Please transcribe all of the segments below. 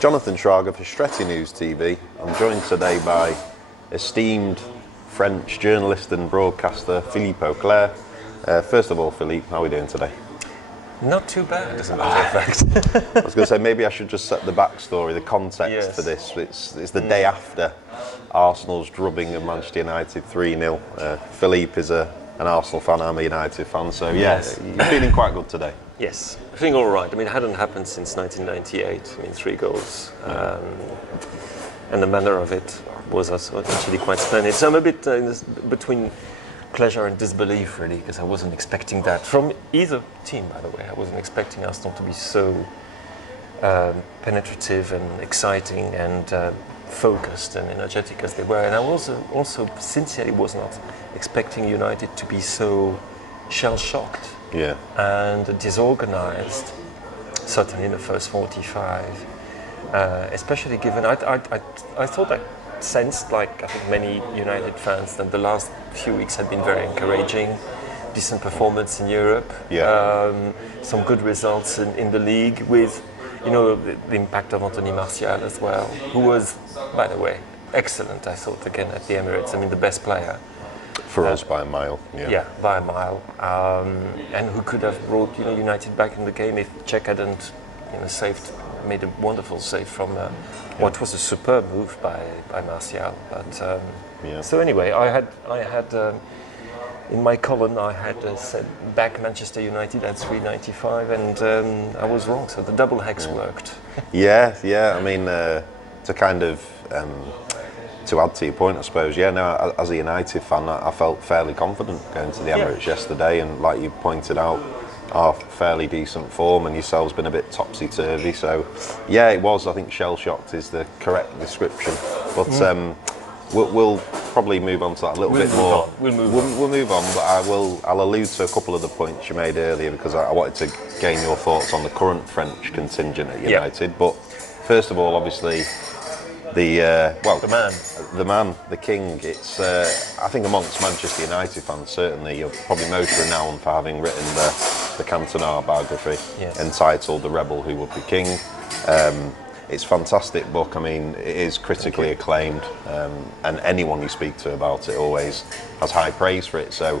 Jonathan Schrager for Stretti News TV. I'm joined today by esteemed French journalist and broadcaster Philippe Auclair. First of all, Philippe, how are we doing today? Not too bad, as a matter of fact. I was going to say, maybe I should just set the backstory, the context for this. It's the day after Arsenal's drubbing of Manchester United 3-0. Philippe is an Arsenal fan, I'm a United fan, so yes, you're feeling quite good today. Yes, I think all right. I mean, it hadn't happened since 1998. I mean, 3 goals. And the manner of it was actually quite splendid. So I'm a bit between pleasure and disbelief, really, because I wasn't expecting that from either team, by the way. I wasn't expecting Arsenal to be so penetrative and exciting and focused and energetic as they were. And I was also sincerely was not expecting United to be so shell-shocked and disorganized, certainly in the first 45, especially given I thought I sensed, like I think many United fans, that the last few weeks had been very encouraging. Decent performance in Europe, some good results in the league with, you know, the impact of Anthony Martial as well, who was, by the way, excellent, I thought, again at the Emirates. I mean, the best player. For us by a mile. Yeah, by a mile. And who could have brought, you know, United back in the game if Czech hadn't, you know, made a wonderful save from what was a superb move by Martial. But so anyway, I had in my column I had said back Manchester United at 395, and I was wrong. So the double hex worked. Yeah. I mean, to kind of to add to your point, I suppose. As a United fan, I felt fairly confident going to the Emirates yesterday, and like you pointed out, are fairly decent form, and yourselves been a bit topsy-turvy. So, it was. I think shell-shocked is the correct description. But we'll probably move on to that a little bit more. We'll move on, but I'll allude to a couple of the points you made earlier, because I wanted to gain your thoughts on the current French contingent at United. But first of all, obviously, the man, the king. It's I think amongst Manchester United fans, certainly you're probably most renowned for having written the Cantona biography entitled "The Rebel Who Would Be King." It's a fantastic book. I mean, it is critically acclaimed, and anyone you speak to about it always has high praise for it. So,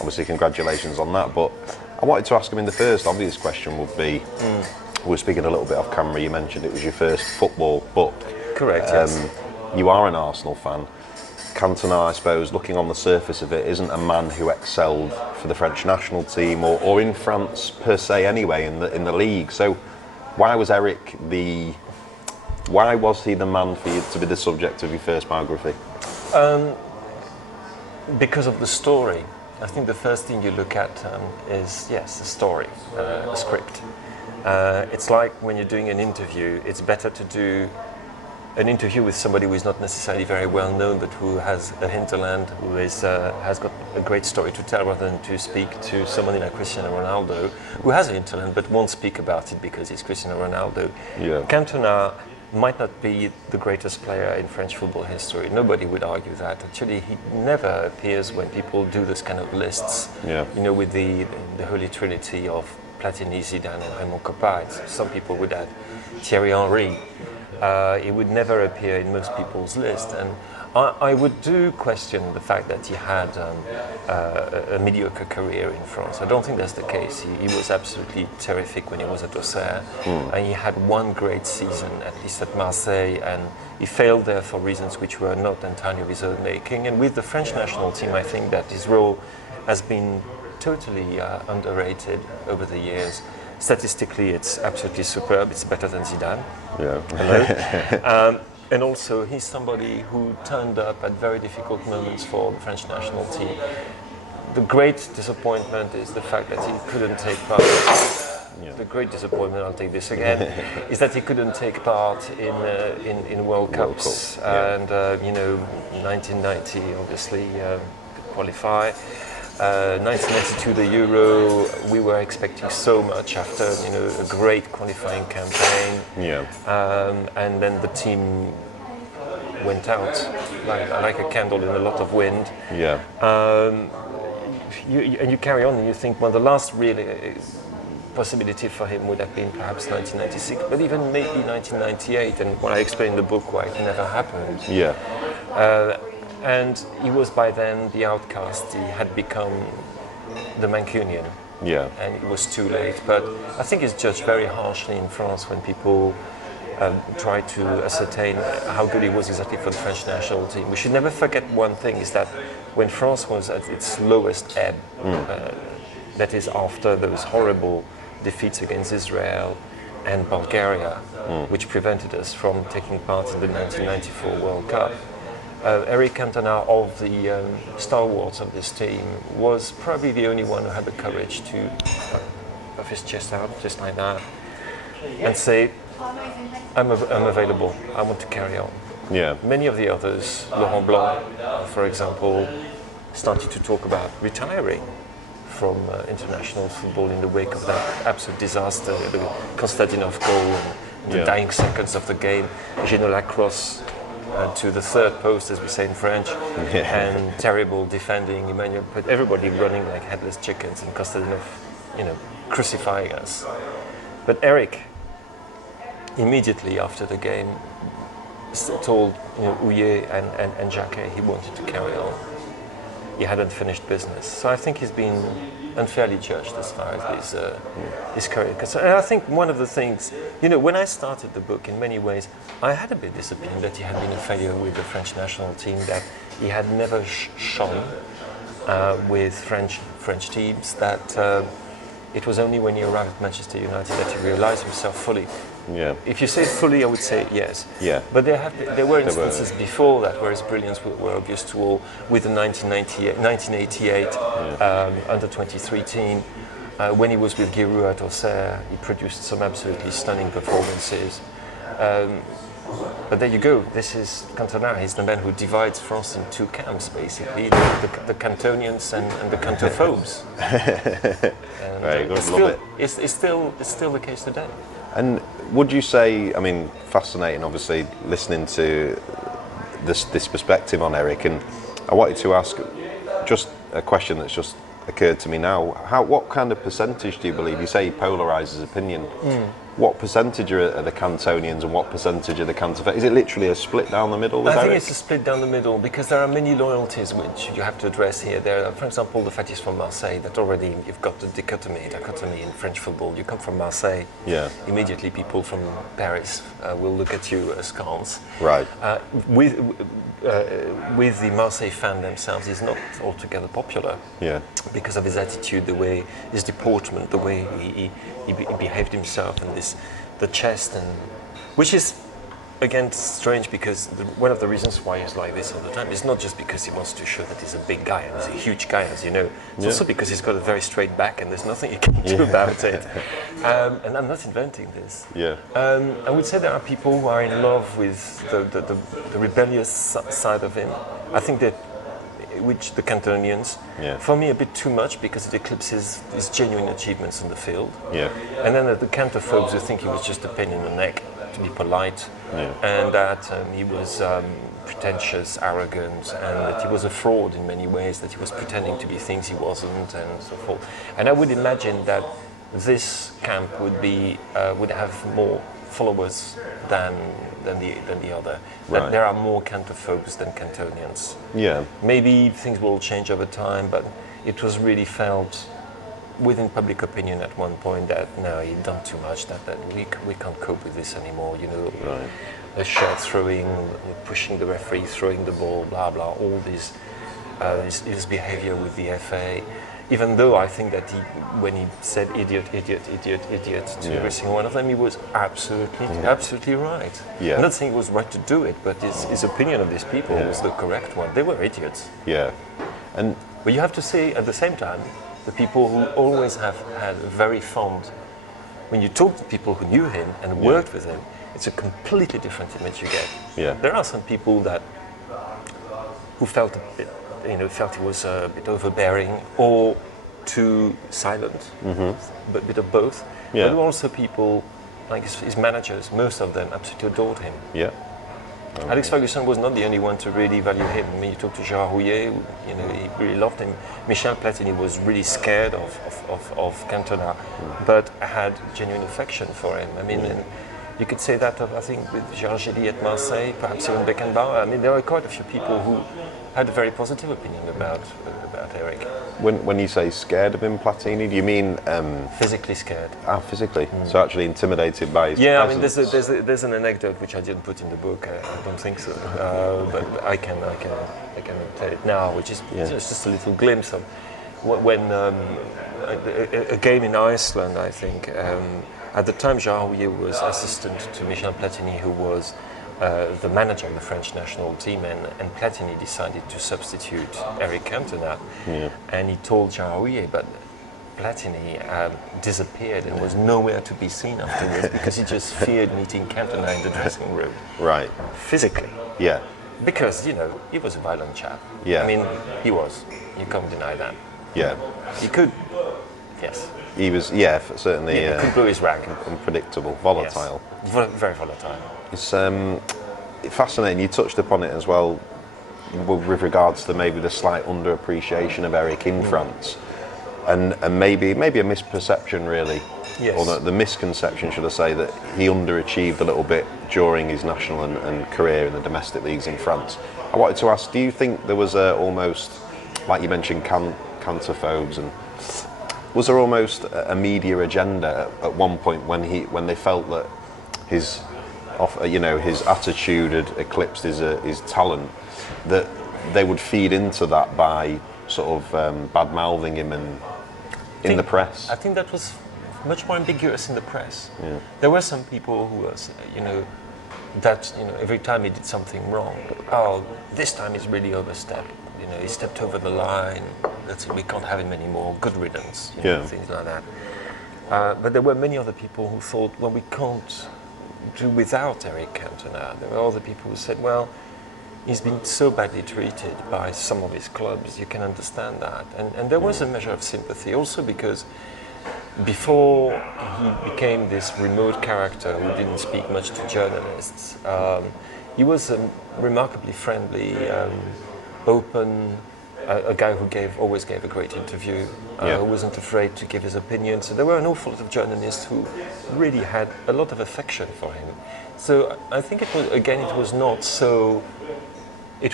obviously, congratulations on that. But I wanted to ask him, the first obvious question would be: we were speaking a little bit off camera. You mentioned it was your first football book. Correct, yes. You are an Arsenal fan. Cantona, I suppose, looking on the surface of it, isn't a man who excelled for the French national team or in France per se anyway in the league. So why was he the man for you to be the subject of your first biography? Because of the story. I think the first thing you look at is, the story, a script. It's like when you're doing an interview, it's better to do an interview with somebody who is not necessarily very well known, but who has a hinterland, who has got a great story to tell, rather than to speak to someone like Cristiano Ronaldo, who has a hinterland but won't speak about it because he's Cristiano Ronaldo. Cantona might not be the greatest player in French football history. Nobody would argue that. Actually, he never appears when people do this kind of lists. You know, with the holy trinity of Platini, Zidane, and Raymond Kopa. Some people would add Thierry Henry. It would never appear in most people's list, and I would do question the fact that he had a mediocre career in France. I don't think that's the case. He was absolutely terrific when he was at Auxerre, and he had one great season, at least at Marseille, and he failed there for reasons which were not entirely of his own making. And with the French national team, I think that his role has been totally underrated over the years. Statistically, it's absolutely superb. It's better than Zidane. And also, he's somebody who turned up at very difficult moments for the French national team. The great disappointment is the fact that he couldn't take part. The great disappointment, I'll take this again, is that he couldn't take part in World Cups. And 1990, obviously, could qualify. 1992, the Euro, we were expecting so much after a great qualifying campaign, and then the team went out like a candle in a lot of wind. You carry on and you think, well, the last really possibility for him would have been perhaps 1996, but even maybe 1998, and what I explain in the book why it never happened. Yeah. And he was by then the outcast. He had become the Mancunian. Yeah. And it was too late. But I think it's judged very harshly in France when people try to ascertain how good he was exactly for the French national team. We should never forget one thing, is that when France was at its lowest ebb, that is after those horrible defeats against Israel and Bulgaria, which prevented us from taking part in the 1994 World Cup. Eric Cantona, of the stalwarts of this team, was probably the only one who had the courage to puff his chest out, just like that, and say, I'm available, I want to carry on. Yeah. Many of the others, Laurent Blanc, for example, started to talk about retiring from international football in the wake of that absolute disaster, the Konstantinov goal and the dying seconds of the game, Ginola cross to the third post, as we say in French, and terrible defending, Emmanuel, but everybody running like headless chickens, and Konstantinov, crucifying us. But Eric, immediately after the game, told Houillet and Jacquet he wanted to carry on. He hadn't finished business. So I think he's been unfairly judged as far as his career is concerned. And I think one of the things, when I started the book, in many ways, I had a bit this opinion that he had been a failure with the French national team, that he had never shone with French teams, that it was only when he arrived at Manchester United that he realized himself fully. Yeah. If you say fully, I would say yes. Yeah. But there were instances before that where his brilliance were obvious to all, with the 1988 under-23 team. When he was with Giroud at Auxerre, he produced some absolutely stunning performances. But there you go, this is Cantona. He's the man who divides France in two camps, basically, the Cantonians and the Cantophobes. And Very good, love it. It's still the case today. And would you say, fascinating, obviously, listening to this perspective on Eric, and I wanted to ask just a question that's just occurred to me now. What kind of percentage do you believe? You say he polarises opinion. What percentage are the Cantonians and what percentage are the Cantophobes? Is it literally a split down the middle with I think Eric? it's a split down the middle, because there are many loyalties which you have to address here. There are, for example, the fact is from Marseille, that already you've got the dichotomy in French football. You come from Marseille, immediately people from Paris will look at you askance. Right. With the Marseille fan themselves, he's not altogether popular. Yeah. Because of his attitude, the way his deportment, the way he behaved himself, and the chest, and which is again strange, because one of the reasons why he's like this all the time is not just because he wants to show that he's a big guy and he's a huge guy, as you know. It's also because he's got a very straight back and there's nothing you can do about it. And I'm not inventing this. Yeah. I would say there are people who are in love with the rebellious side of him. I think that which the Cantonians, for me, a bit too much, because it eclipses his genuine achievements in the field. Yeah. And then the Cantophobes who think he was just a pain in the neck, to be polite, and that he was pretentious, arrogant, and that he was a fraud in many ways, that he was pretending to be things he wasn't, and so forth. And I would imagine that this camp would have more followers than the other. Right. That there are more Cantophobes than Cantonians. Yeah. Maybe things will change over time, but it was really felt within public opinion at one point that no, he'd done too much, that we can't cope with this anymore, Right. The shirt throwing, pushing the referee, throwing the ball, blah blah, all this his behavior with the FA. Even though I think that when he said idiot to every single one of them, he was absolutely right. Yeah. I'm not saying it was right to do it, but his opinion of these people was the correct one. They were idiots. Yeah. But you have to say at the same time, the people who always have had very fond, when you talk to people who knew him and worked with him, it's a completely different image you get. Yeah. There are some people who felt he was a bit overbearing or too silent, but a bit of both. Yeah. But also people, like his managers, most of them absolutely adored him. Yeah. Alex Ferguson was not the only one to really value him. I mean, you talk to Gérard Houllier, you know, he really loved him. Michel Platini was really scared of Cantona, but had genuine affection for him. I mean, and you could say that of, I think, with Gérard Gilly at Marseille, perhaps even Beckenbauer. I mean, there are quite a few people who had a very positive opinion about Eric. When you say scared of him, Platini, do you mean Physically scared. Physically? So actually intimidated by his Yeah, presence. I mean, there's an anecdote which I didn't put in the book. I don't think so, but I can tell it now, which is just a little glimpse of when a game in Iceland, I think. At the time, Gérard Houllier was assistant to Michel Platini, who was the manager of the French national team, and Platini decided to substitute Eric Cantona. And he told Gérard Houllier, but Platini disappeared and was nowhere to be seen afterwards because he just feared meeting Cantona in the dressing room. Right. Physically. Yeah. Because, you know, he was a violent chap. Yeah. I mean, he was. You can't deny that. Yeah. He could, yes. He was, certainly He could blow his rag. unpredictable, volatile. Yes. Very volatile. It's fascinating. You touched upon it as well with regards to maybe the slight underappreciation of Eric in France, and maybe a misperception really, Yes. or the misconception, should I say, that he underachieved a little bit during his national and career in the domestic leagues in France. I wanted to ask, do you think there was almost, like you mentioned, cantophobes, and was there almost a media agenda at one point when they felt that his attitude had eclipsed his talent, that they would feed into that by sort of bad-mouthing him in the press? I think that was much more ambiguous in the press. Yeah. There were some people who was, every time he did something wrong, this time he's really overstepped. You know, he stepped over the line. We can't have him anymore. Good riddance. Things like that. But there were many other people who thought, well, we can't do without Eric Cantona. There were other people who said, well, he's been so badly treated by some of his clubs, you can understand that. And there was a measure of sympathy also because before he became this remote character who didn't speak much to journalists, he was a remarkably friendly, open, a guy who always gave a great interview, who wasn't afraid to give his opinion. So there were an awful lot of journalists who really had a lot of affection for him. So I think it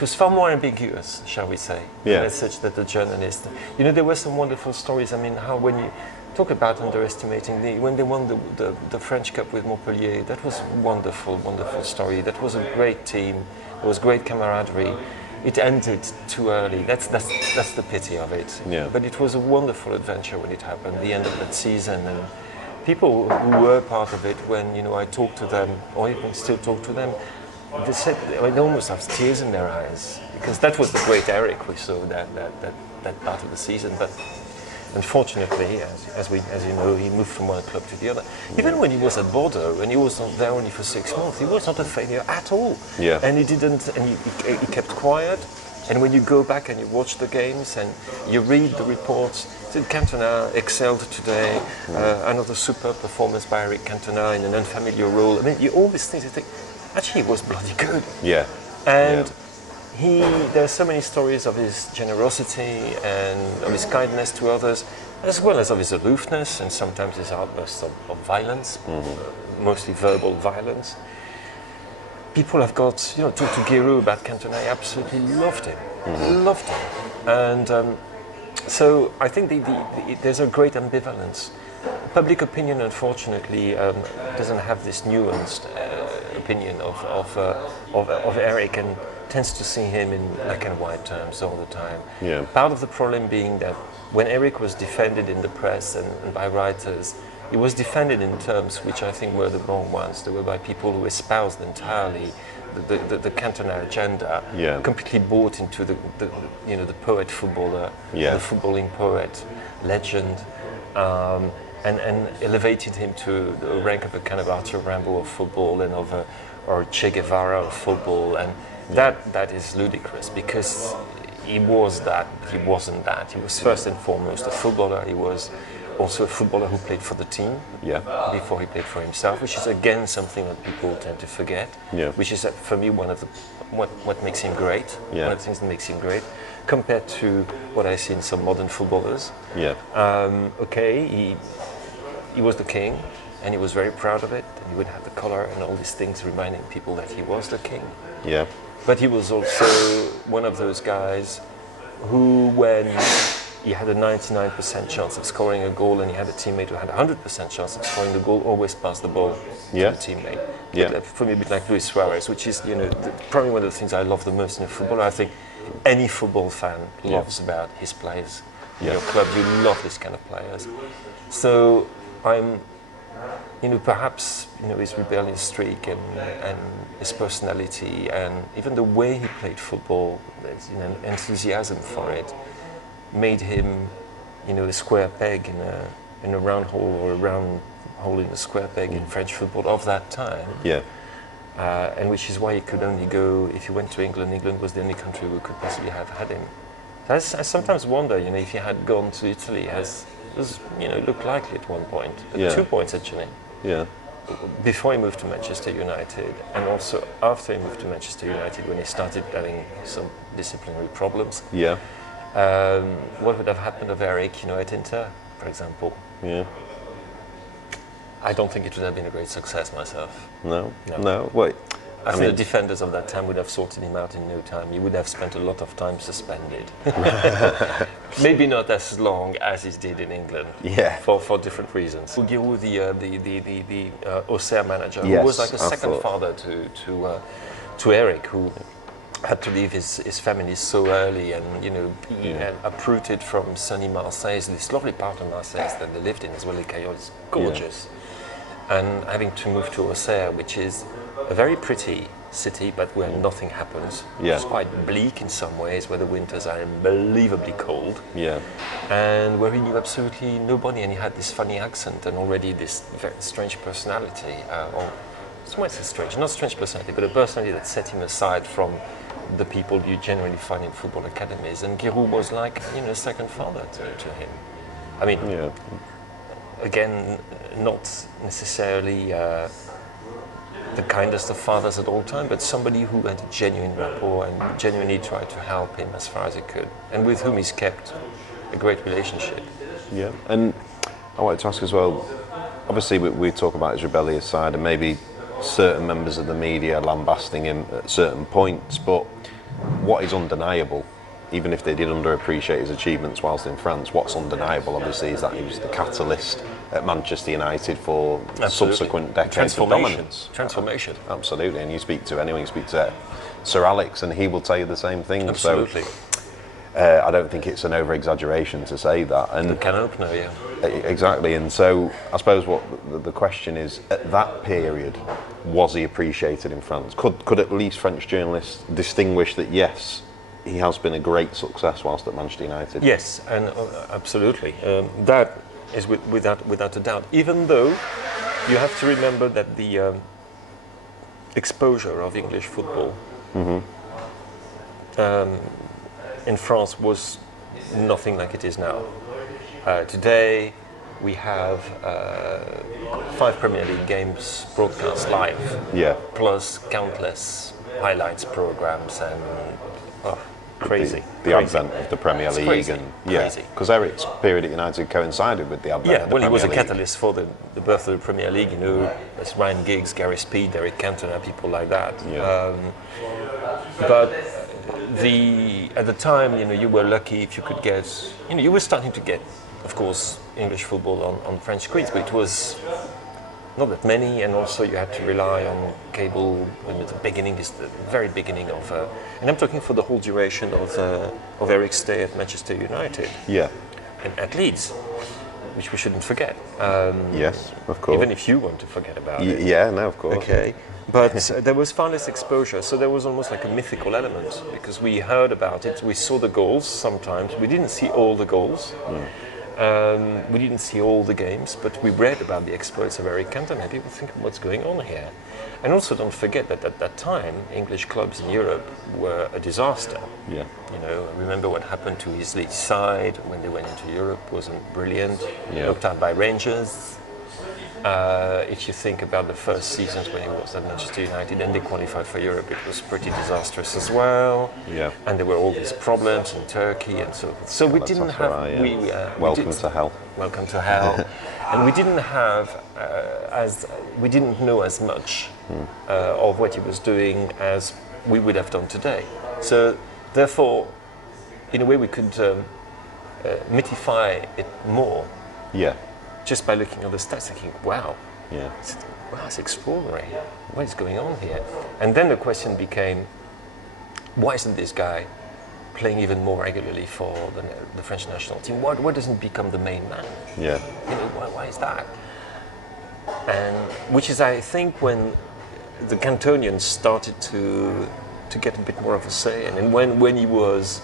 was far more ambiguous, shall we say, the message that the journalist. You know, there were some wonderful stories. I mean, how when you talk about underestimating, when they won the French Cup with Montpellier, that was a wonderful, wonderful story. That was a great team. There was great camaraderie. It ended too early. That's the pity of it. Yeah. But it was a wonderful adventure when it happened, the end of that season. And people who were part of it, when I talked to them, or even still talk to them, they said they almost have tears in their eyes because that was the great Eric we saw that part of the season. But unfortunately, as you know, he moved from one club to the other. Even when he was at Bordeaux, and he was not there only for 6 months, he was not a failure at all. Yeah. And he didn't, and he kept quiet. And when you go back and you watch the games and you read the reports, Cantona excelled today. Another superb performance by Eric Cantona in an unfamiliar role. I mean, you always think, actually, he was bloody good. Yeah. And there are so many stories of his generosity and of his kindness to others, as well as of his aloofness and sometimes his outbursts of violence, mostly verbal violence. People have got, talk to Giroud about Cantona, I absolutely loved him. And so I think there's a great ambivalence. Public opinion, unfortunately, doesn't have this nuanced opinion of Eric and tends to see him in black and white terms all the time. Yeah. Part of the problem being that when Eric was defended in the press and by writers, he was defended in terms which I think were the wrong ones. They were by people who espoused entirely the Cantona agenda, completely bought into the poet footballer, the footballing poet, legend, and elevated him to the rank of a kind of Arthur Rimbaud of football and or Che Guevara of football, and that is ludicrous because he was that, he wasn't that. He was first and foremost a footballer. He was also a footballer who played for the team before he played for himself, which is again something that people tend to forget. Which is for me one of the what makes him great. One of the things that makes him great, compared to what I see in some modern footballers. He was the king, and he was very proud of it. And he would have the collar and all these things reminding people that he was the king. But he was also one of those guys who, when he had a 99% chance of scoring a goal and he had a teammate who had a 100% chance of scoring the goal, always passed the ball to the teammate. For me, a bit like Luis Suarez, which is probably one of the things I love the most in a footballer. I think any football fan loves about his players. In your club, you love this kind of players. So I'm, perhaps his rebellious streak and his personality and even the way he played football, an enthusiasm for it, made him, a square peg in a round hole, or a round hole in a square peg in French football of that time. And which is why he could only go, if he went to England, England was the only country who could possibly have had him. I sometimes wonder, if he had gone to Italy, as looked likely at one point, at 2 points actually. Before he moved to Manchester United, and also after he moved to Manchester United, when he started having some disciplinary problems. What would have happened of Eric, at Inter, for example? I don't think it would have been a great success myself. No. Wait. I think the defenders of that time would have sorted him out in no time. He would have spent a lot of time suspended. Maybe not as long as he did in England. For different reasons. Giroud, the Auxerre manager, who was like a second father to Eric, who had to leave his family so early, and he had uprooted from sunny Marseille, this lovely part of Marseille that they lived in as well. It's gorgeous, and having to move to Auxerre, which is a very pretty city, but where nothing happens. It's quite bleak in some ways, where the winters are unbelievably cold. And where he knew absolutely nobody, and he had this funny accent and already this very strange personality. It's strange, not strange personality, but a personality that set him aside from the people you generally find in football academies. And Giroud was like, a second father to him. I mean, again, not necessarily the kindest of fathers at all time, but somebody who had a genuine rapport and genuinely tried to help him as far as he could, and with whom he's kept a great relationship. And I wanted to ask as well, obviously we talk about his rebellious side and maybe certain members of the media lambasting him at certain points, but what is undeniable, even if they did underappreciate his achievements whilst in France, what's undeniable obviously is that he was the catalyst at Manchester United for subsequent decades of dominance. Transformation. Absolutely, and you speak to Sir Alex and he will tell you the same thing. Absolutely. So I don't think it's an over-exaggeration to say that. And the can opener, exactly, and so I suppose what the question is, at that period, was he appreciated in France? Could at least French journalists distinguish that, yes, he has been a great success whilst at Manchester United? Yes, and absolutely. That is without a doubt. Even though you have to remember that the exposure of English football in France was nothing like it is now. Today we have 5 Premier League games broadcast live, plus countless highlights programs and crazy. The advent of the Premier League, crazy, and because Eric's period at United coincided with the advent of the Premier League. He was a catalyst for the birth of the Premier League. As Ryan Giggs, Gary Speed, Eric Cantona, people like that. But at the time, you were lucky if you could get. You were starting to get, of course, English football on French screens, but it was not that many, and also you had to rely on cable. When the beginning is the very beginning of, and I'm talking for the whole duration of Eric's stay at Manchester United. And at Leeds, which we shouldn't forget. Yes, of course. Even if you want to forget about it. No, of course. Okay. But there was far less exposure, so there was almost like a mythical element, because we heard about it, we saw the goals sometimes, we didn't see all the goals. We didn't see all the games, but we read about the exploits of Eric Cantona. People think, what's going on here? And also don't forget that at that time, English clubs in Europe were a disaster. Yeah. You know, remember what happened to his lead side when they went into Europe, wasn't brilliant. Yeah. Looked at by Rangers. If you think about the first seasons when he was at Manchester United and they qualified for Europe, it was pretty disastrous as well. Yeah. And there were all these problems in Turkey and so forth. So we didn't have... Welcome to hell. Welcome to hell. And we didn't have, we didn't know as much of what he was doing as we would have done today. So therefore, in a way we could mythify it more. Yeah. Just by looking at the stats, thinking, wow, Yeah. it's extraordinary. What is going on here? And then the question became, why isn't this guy playing even more regularly for the French national team? Why doesn't he become the main man? Yeah. You know, why is that? And which is, I think, when the Cantonians started to get a bit more of a say, and then when he was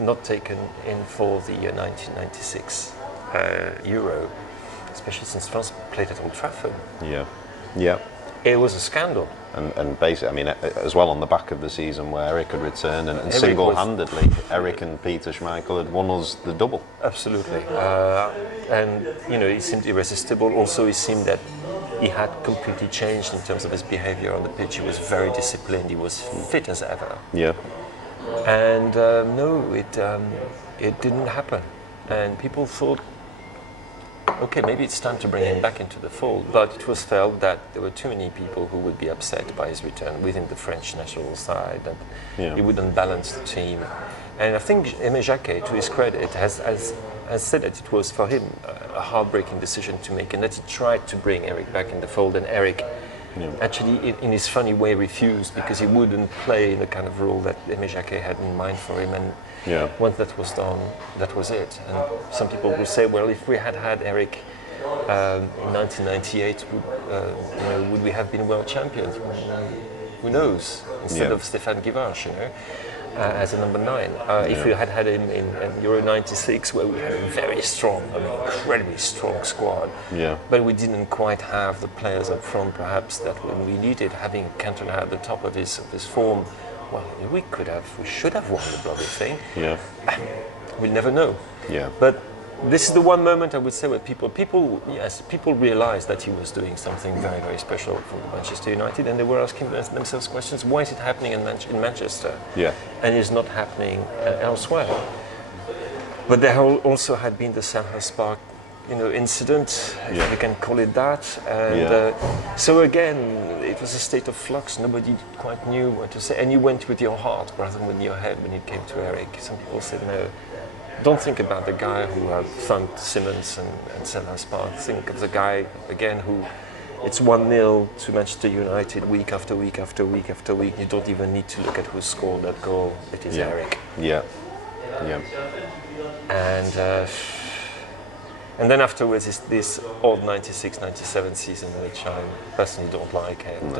not taken in for the 1996 Euro, especially since France played at Old Trafford. Yeah. Yeah. It was a scandal. And basically, I mean, as well on the back of the season where Eric had returned and single-handedly, Eric and Peter Schmeichel had won us the double. Absolutely. And, you know, he seemed irresistible. Also, it seemed that he had completely changed in terms of his behavior on the pitch. He was very disciplined. He was fit as ever. Yeah. And no, it didn't happen. And people thought, okay, maybe it's time to bring him back into the fold. But it was felt that there were too many people who would be upset by his return within the French national side, that he wouldn't balance the team. And I think Aimé Jacquet, to his credit, has said that it was for him a heartbreaking decision to make, and that he tried to bring Eric back in the fold. And Eric actually, in his funny way, refused because he wouldn't play the kind of role that Aimé Jacquet had in mind for him. And once that was done, that was it. And some people will say, well, if we had Eric in 1998, would we have been world champions? Who knows? Instead of Stéphane Guivarch, you know, as a number 9. If we had him in Euro 96, where we had a very strong, incredibly strong squad, but we didn't quite have the players up front, perhaps, that we needed, having Cantona at the top of his form. Well, we should have won the bloody thing. Yeah. We'll never know. Yeah. But this is the one moment I would say where people realized that he was doing something very, very special for Manchester United, and they were asking themselves questions: why is it happening in Manchester? Yeah. And it's not happening elsewhere. But there also had been the Selhurst Park, incident, if you can call it that. And so again, it was a state of flux. Nobody quite knew what to say. And you went with your heart rather than with your head when it came to Eric. Some people said, no, don't think about the guy who thumped Simmons and Selhurst Park. Think of the guy, again, who it's 1-0 to Manchester United week after week after week after week. You don't even need to look at who scored that goal. It is Eric. Yeah. Yeah. And then afterwards is this odd 96-97 season, which I personally don't like, and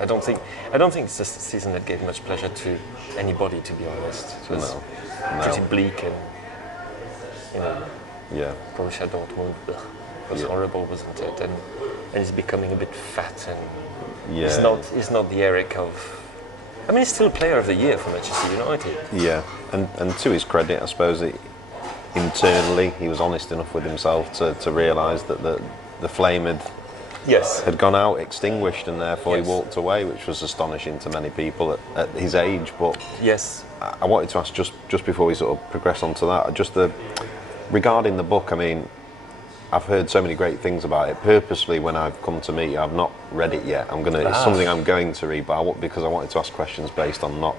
I don't think it's a season that gave much pleasure to anybody, to be honest. It was pretty bleak, and Borussia Dortmund was horrible, wasn't it? And he's becoming a bit fat, and he's not the Eric of. I mean, he's still Player of the Year for Manchester United. Yeah, and to his credit, I suppose internally, he was honest enough with himself to realise that the flame had gone out, extinguished, and therefore he walked away, which was astonishing to many people at his age. But I wanted to ask just before we sort of progress on to that, regarding the book. I mean, I've heard so many great things about it. Purposely, when I've come to meet you, I've not read it yet. It's something I'm going to read, but because I wanted to ask questions based on not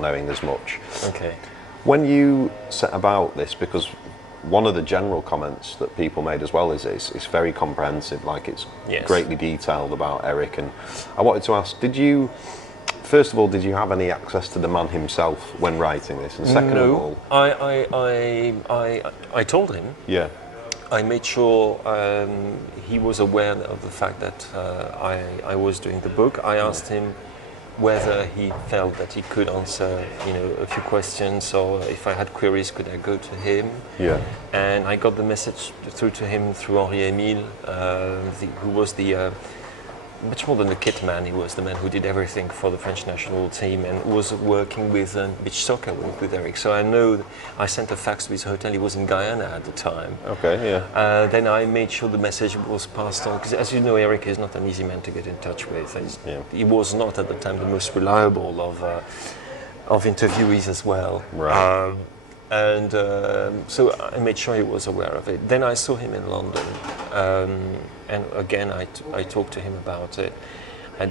knowing as much. Okay. When you set about this, because one of the general comments that people made as well is it's very comprehensive, like it's greatly detailed about Eric, and I wanted to ask, first of all, did you have any access to the man himself when writing this? And second of all, I told him. Yeah. I made sure he was aware of the fact that I was doing the book. I asked him whether he felt that he could answer, a few questions, or if I had queries, could I go to him? Yeah. And I got the message through to him through Henri Emile, who was the much more than the kit man. He was the man who did everything for the French national team and was working with beach soccer with Eric. So I know I sent a fax to his hotel. He was in Guyana at the time. Okay, yeah. Then I made sure the message was passed on, because as you know, Eric is not an easy man to get in touch with. He was not at the time the most reliable of interviewees as well. Right. So I made sure he was aware of it. Then I saw him in London, and again I talked to him about it. I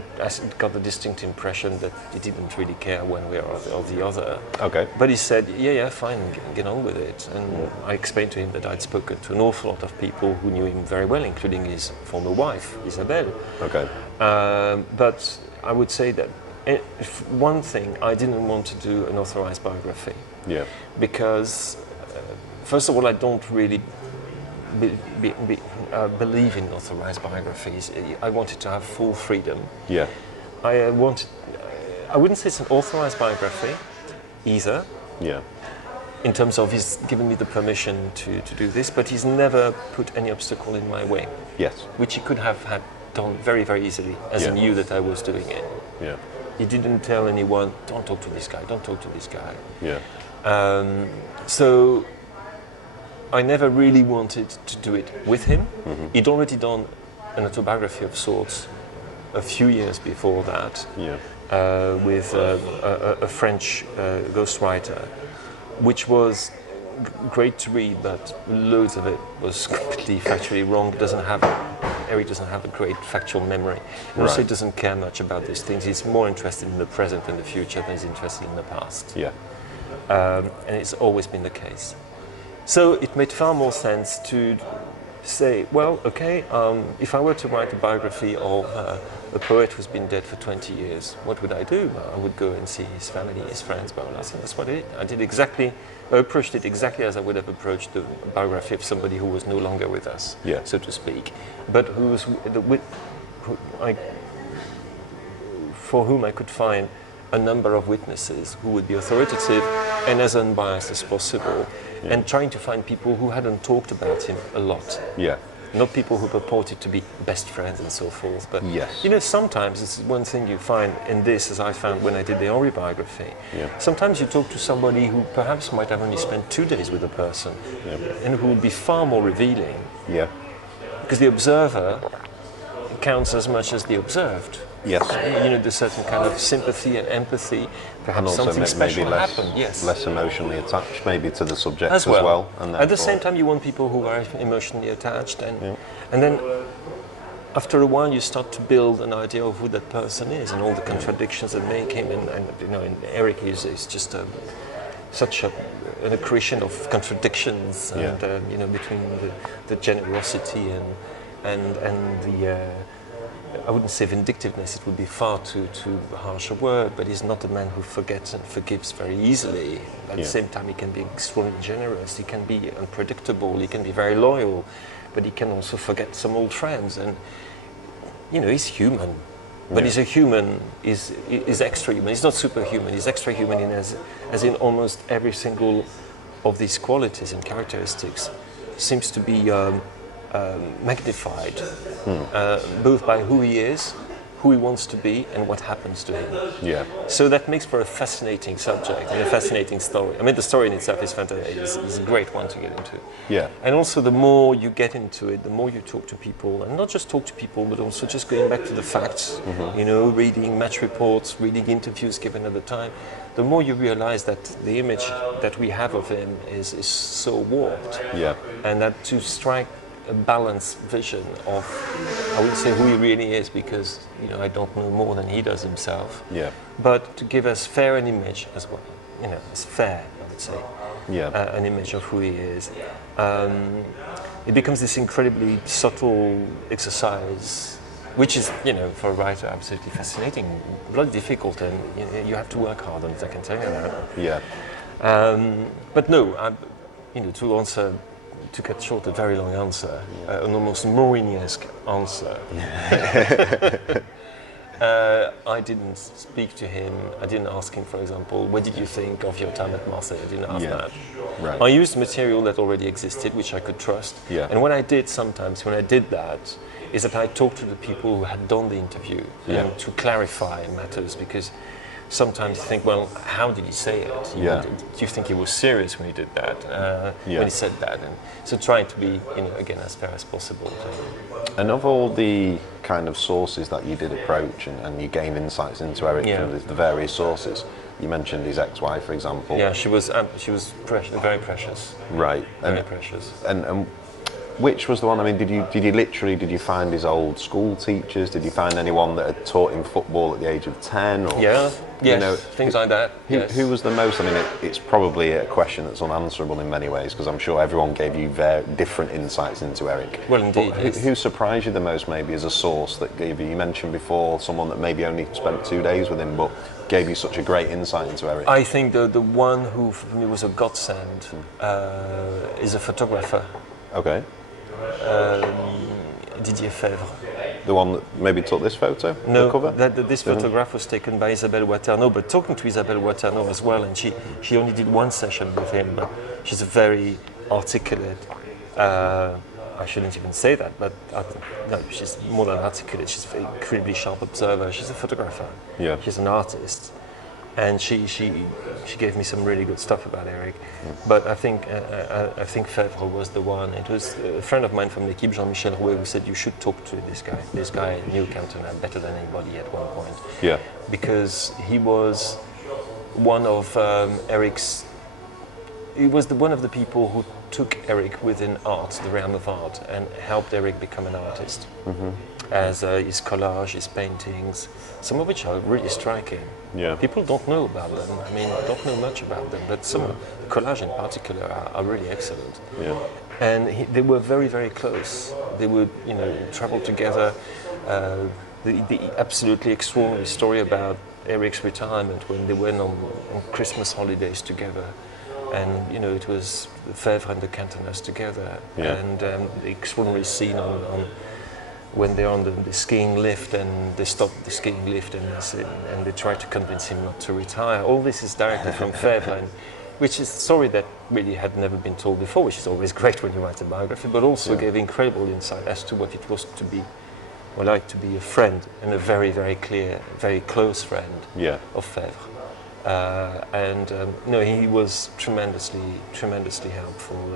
got the distinct impression that he didn't really care one way or the other. Okay. But he said, yeah, fine, get on with it. And I explained to him that I'd spoken to an awful lot of people who knew him very well, including his former wife, Isabelle. Okay. But I would say that one thing, I didn't want to do an authorized biography. Yeah. Because, first of all, I don't really believe in authorized biographies. I wanted to have full freedom. Yeah. I wouldn't say it's an authorized biography either, Yeah. in terms of he's given me the permission to do this, but he's never put any obstacle in my way, Yes. which he could have had done very, very easily, as he knew that I was doing it. Yeah. He didn't tell anyone, don't talk to this guy, don't talk to this guy. Yeah. So I never really wanted to do it with him. Mm-hmm. He'd already done an autobiography of sorts a few years before that, Yeah. with a French ghostwriter, which was great to read, but loads of it was completely factually wrong. Eric doesn't have a great factual memory. And also he doesn't care much about these things. He's more interested in the present and the future than he's interested in the past. Yeah. And it's always been the case. So it made far more sense to say, well, okay, if I were to write a biography of a poet who's been dead for 20 years, what would I do? I would go and see his family, his friends, blah, blah, blah. So that's what I did. I approached it exactly as I would have approached the biography of somebody who was no longer with us, so to speak, but for whom I could find a number of witnesses who would be authoritative and as unbiased as possible, and trying to find people who hadn't talked about him a lot. Yeah. Not people who purported to be best friends and so forth, but Yes. sometimes it's one thing you find in this, as I found when I did the Henri biography. Yeah. Sometimes you talk to somebody who perhaps might have only spent 2 days with a person, and who will be far more revealing, Yeah. because the observer counts as much as the observed. Yes. There's certain kind of sympathy and empathy. Perhaps And also something special maybe happened. Yes. less emotionally attached, maybe to the subject as well. And at the same time, you want people who are emotionally attached, and then after a while, you start to build an idea of who that person is and all the contradictions that make him. And Eric is just such an accretion of contradictions, and between the generosity and the. I wouldn't say vindictiveness, it would be far too harsh a word, but he's not a man who forgets and forgives very easily. At the same time, he can be extremely generous, he can be unpredictable, he can be very loyal, but he can also forget some old friends. And, he's human. But he's a human, is extra human. He's not superhuman, he's extra human as in almost every single of these qualities and characteristics seems to be magnified, both by who he is, who he wants to be, and what happens to him. Yeah. So that makes for a fascinating subject and a fascinating story. I mean, the story in itself is fantastic. It's a great one to get into. Yeah. And also, the more you get into it, the more you talk to people, and not just talk to people, but also just going back to the facts. Reading match reports, reading interviews given at the time. The more you realize that the image that we have of him is so warped, and that to strike a balanced vision of, I wouldn't say who he really is, because I don't know more than he does himself. Yeah. But to give as fair an image as well, as fair, I would say, an image of who he is. It becomes this incredibly subtle exercise, which is, for a writer, absolutely fascinating, bloody difficult, and you have to work hard on it. I can tell you that. Yeah. But no, to answer. To cut short a very long answer, an almost Mourinho-esque answer. I didn't speak to him. I didn't ask him, for example, what did you think of your time at Marseille? I didn't ask that. Right. I used material that already existed, which I could trust. Yeah. And what I did sometimes, when I did that, is that I talked to the people who had done the interview and to clarify matters, because sometimes you think, well, how did he say it? Do you think he was serious when he did that? When he said that? And so trying to be, again, as fair as possible. So. And of all the kind of sources that you did approach and you gained insights into Eric from the various sources, you mentioned his ex-wife, for example. Yeah, she was very precious. Right. Very precious. And which was the one? I mean, did you find his old school teachers? Did you find anyone that had taught him football at the age of 10? Or, things like that. Who was the most? I mean, it's probably a question that's unanswerable in many ways, because I'm sure everyone gave you very different insights into Eric. Well, indeed. Who surprised you the most, maybe, as a source that gave you? You mentioned before someone that maybe only spent 2 days with him, but gave you such a great insight into Eric. I think the one who for me was a godsend is a photographer. Okay. Didier Fèvre. The one that maybe took this photo? No, the cover? This photograph was taken by Isabelle Waterneau, but talking to Isabelle Waterneau as well, and she only did one session with him, but she's a very articulate, I shouldn't even say that, but no, she's more than articulate, she's an incredibly sharp observer, she's a photographer, she's an artist. And she gave me some really good stuff about Eric, but I think Fèvre was the one. It was a friend of mine from l'équipe, Jean-Michel Rouet, who said you should talk to this guy. This guy knew Cantona better than anybody at one point. Yeah. Because he was one of Eric's. He was one of the people who took Eric within art, the realm of art, and helped Eric become an artist. As his collage, his paintings, some of which are really striking. Yeah. People don't know about them. I mean, don't know much about them, but some collage in particular are really excellent. Yeah. And they were very, very close. They would, travel together. The absolutely extraordinary story about Eric's retirement when they went on Christmas holidays together. And it was Fèvre and the Cantonas together. Yeah. And the extraordinary scene on when they're on the skiing lift and they stop the skiing lift and they try to convince him not to retire. All this is directly from Fèvre, which is a story that really had never been told before, which is always great when you write a biography, but also gave incredible insight as to what it was to be, or like to be a friend, and a very, very clear, very close friend of Fèvre. He was tremendously helpful,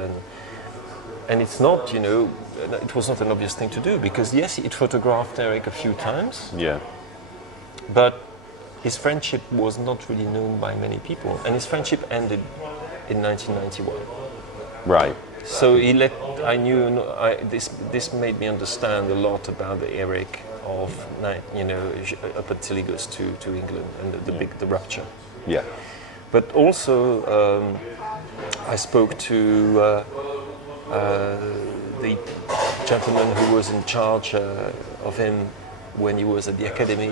and it's not, it was not an obvious thing to do, because yes, he photographed Eric a few times. Yeah. But his friendship was not really known by many people, and his friendship ended in 1991. Right. So this made me understand a lot about the Eric of, up until he goes to England and the rupture. Yeah. But also, I spoke to the gentleman who was in charge of him when he was at the academy,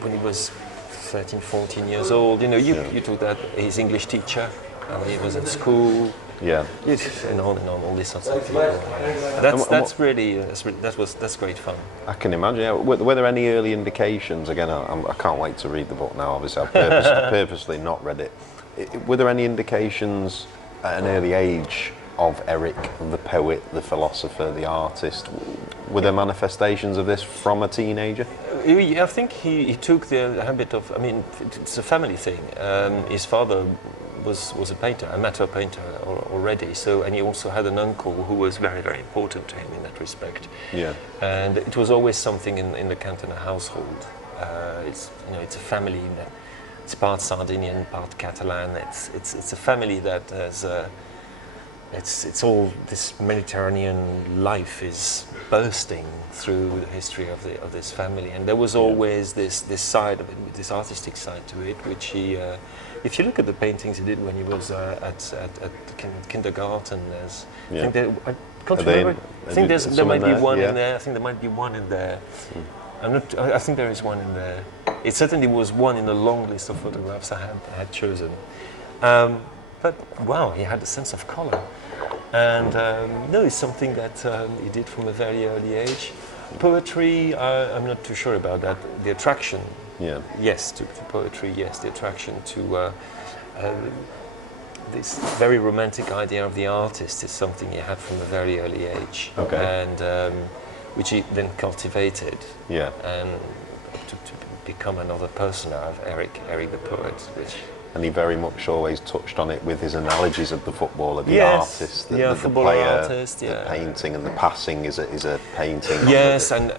when he was 13, 14 years old. You took that, his English teacher, and he was at school. Yeah. And on, all these sorts of things. That's great fun. I can imagine. Yeah. Were there any early indications? Again, I can't wait to read the book now. Obviously, I've purposely not read it. Were there any indications at an early age of Eric, the poet, the philosopher, the artist? Were there manifestations of this from a teenager? I think he took the habit of, it's a family thing. His father was a painter, amateur painter already, and he also had an uncle who was very, very important to him in that respect. Yeah. And it was always something in the Cantona household. It's a family that it's part Sardinian, part Catalan. It's a family that has it's all this Mediterranean life is bursting through the history of this family, and there was always this side of it, this artistic side to it, which he. If you look at the paintings he did when he was at kindergarten, I think there might be one in there. I think there might be one in there. I think there is one in there. It certainly was one in the long list of photographs I had chosen. But wow, he had a sense of color, and it's something that he did from a very early age. Poetry, I'm not too sure about that. The attraction, Yeah. yes, to poetry, yes. The attraction to this very romantic idea of the artist is something he had from a very early age, and which he then cultivated, and to become another person out of Eric the poet, which. And he very much always touched on it with his analogies of the footballer, the artist, the player, artist, the painting, and the passing is a painting. Yes, and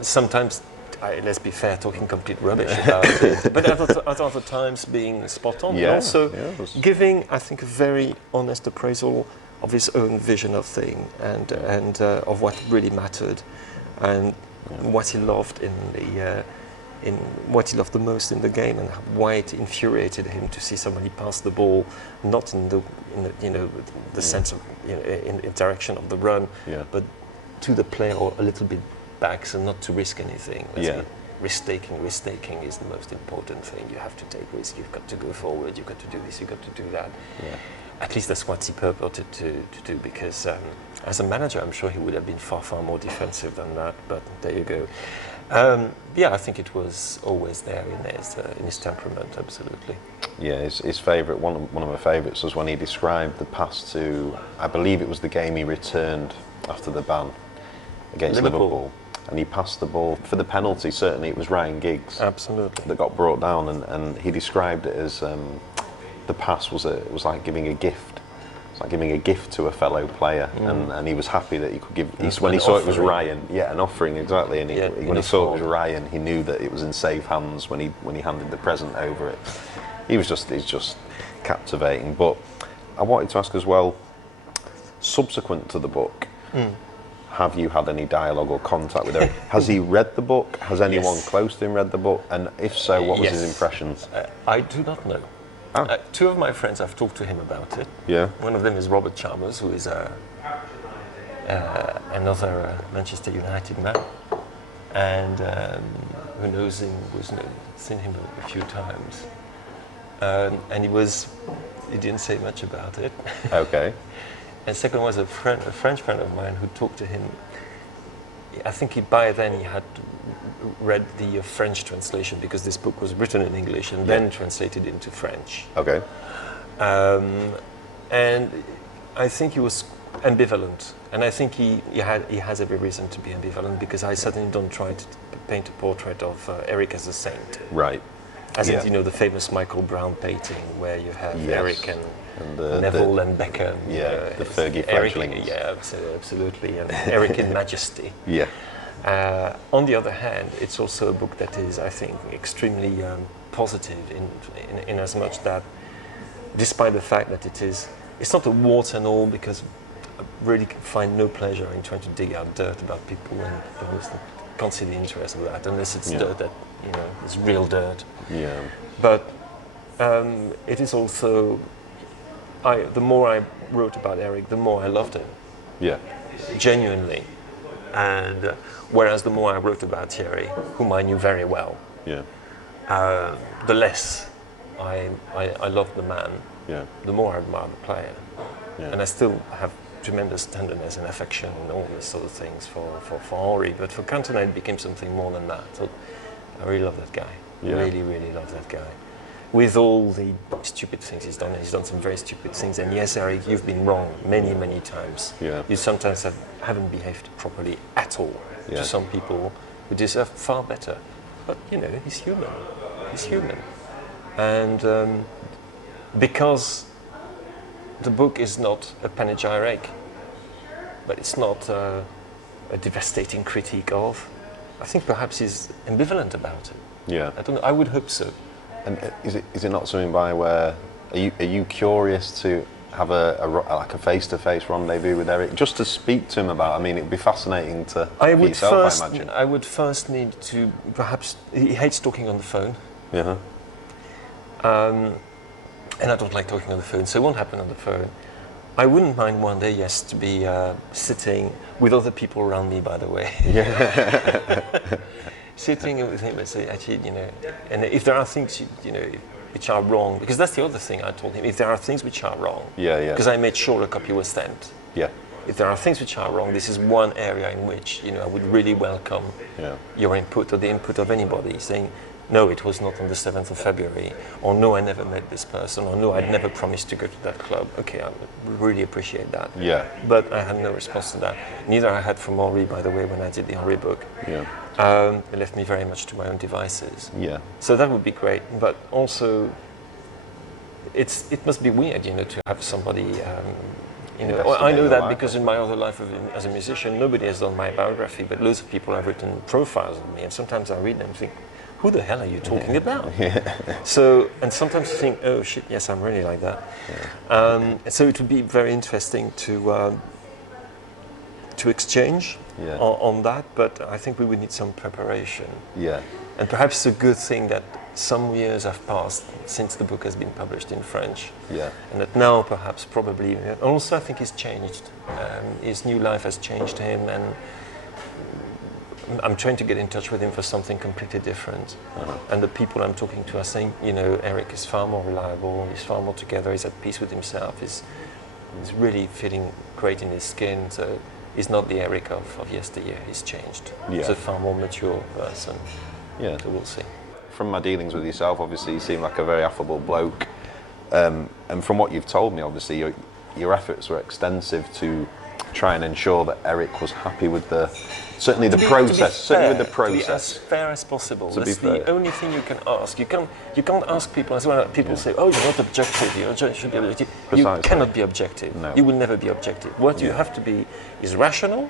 sometimes, let's be fair, talking complete rubbish about it, but at other times being spot on, and also giving, I think, a very honest appraisal of his own vision of thing and of what really mattered, and what he loved in what he loved the most in the game, and why it infuriated him to see somebody pass the ball not in the sense of in direction of the run, but to the player or a little bit back, so not to risk anything. Risk-taking is the most important thing. You have to take risk. You've got to go forward. You've got to do this. You've got to do that. At least that's what he purported to do. Because as a manager, I'm sure he would have been far more defensive than that. But there you go. I think it was always there in his temperament, absolutely. Yeah, his favourite, one of my favourites was when he described the pass to, I believe it was the game he returned after the ban against Liverpool. And he passed the ball for the penalty. Certainly, it was Ryan Giggs. Absolutely. That got brought down, and he described it as the pass was like giving a gift. It's like giving a gift to a fellow player, and he was happy that he could give. When he saw it was Ryan, an offering exactly. And when he saw it was Ryan, he knew that it was in safe hands when he handed the present over it. He's just captivating. But I wanted to ask as well, subsequent to the book. Have you had any dialogue or contact with Eric? Has he read the book? Has anyone close to him read the book? And if so, what was his impressions? I do not know. Two of my friends, I've talked to him about it. Yeah. One of them is Robert Chalmers, who is another Manchester United man, and who knows him, who's seen him a few times. And he didn't say much about it. Okay. And second was a French friend of mine who talked to him. I think by then he had read the French translation, because this book was written in English and then translated into French. Okay. And I think he was ambivalent, and I think he has every reason to be ambivalent, because I certainly don't try to paint a portrait of Eric as a saint. Right. As in, the famous Michael Brown painting where you have Eric and Neville and Beckham. The Fergie fledglings. Absolutely. And Eric in majesty. Yeah. On the other hand, it's also a book that is, I think, extremely positive in as much that, despite the fact that it's not a warts and all, because I really find no pleasure in trying to dig out dirt about people, and can't see the interest of that unless it's dirt that it's real dirt. Yeah. But it is also, the more I wrote about Eric, the more I loved him. Yeah. Genuinely. And whereas the more I wrote about Thierry, whom I knew very well, the less I loved the man, the more I admired the player. Yeah. And I still have tremendous tenderness and affection and all these sort of things for Henri, but for Cantona it became something more than that. So I really love that guy. Really, really love that guy. With all the stupid things he's done some very stupid things. And yes, Eric, you've been wrong many, many times. Yeah. You sometimes haven't behaved properly at all to some people who deserve far better. But, he's human. He's human. And because the book is not a panegyric, but it's not a devastating critique of, I think perhaps he's ambivalent about it. Yeah. I don't know. I would hope so. And is it not something by where are you curious to have a face-to-face rendezvous with Eric, just to speak to him about? I mean, it'd be fascinating to I imagine. I would first need to perhaps. He hates talking on the phone. Yeah. And I don't like talking on the phone, so it won't happen on the phone. I wouldn't mind one day, yes, to be sitting with other people around me, by the way. Yeah. Sitting with him and say, actually, and if there are things, which are wrong, because that's the other thing I told him, if there are things which are wrong, because I made sure a copy was stamped. Yeah. if there are things which are wrong, this is one area in which, you know, I would really welcome your input or the input of anybody saying, no, it was not on the 7th of February, or no, I never met this person, or no, I'd never promised to go to that club. Okay, I would really appreciate that. Yeah. But I had no response to that. Neither I had from Henri, by the way, when I did the Henri book. Yeah. It left me very much to my own devices. Yeah. So that would be great, but also it must be weird, you know, to have somebody. You know, I know that because in my other life as a musician, nobody has done my biography, but loads of people have written profiles of me, and sometimes I read them and think, who the hell are you talking about? So, and sometimes you think, oh shit, yes, I'm really like that. So it would be very interesting to exchange on that, but I think we would need some preparation. Yeah. And perhaps it's a good thing that some years have passed since the book has been published in French. Yeah. And that now perhaps probably, also I think he's changed. His new life has changed him, and I'm trying to get in touch with him for something completely different. And the people I'm talking to are saying, you know, Eric is far more reliable, he's far more together, he's at peace with himself, he's really feeling great in his skin. So he's not the Eric of yesteryear, he's changed. He's a far more mature person. Yeah. So we'll see. From my dealings with yourself, obviously you seem like a very affable bloke. And from what you've told me, obviously your efforts were extensive to try and ensure that Eric was happy with certainly the process. To be as fair as possible. To That's be fair. the only thing you can ask. You can't ask people as well. People say, "Oh, you're not objective. You should be objective." Precisely. You cannot be objective. No. You will never be objective. What you have to be is rational,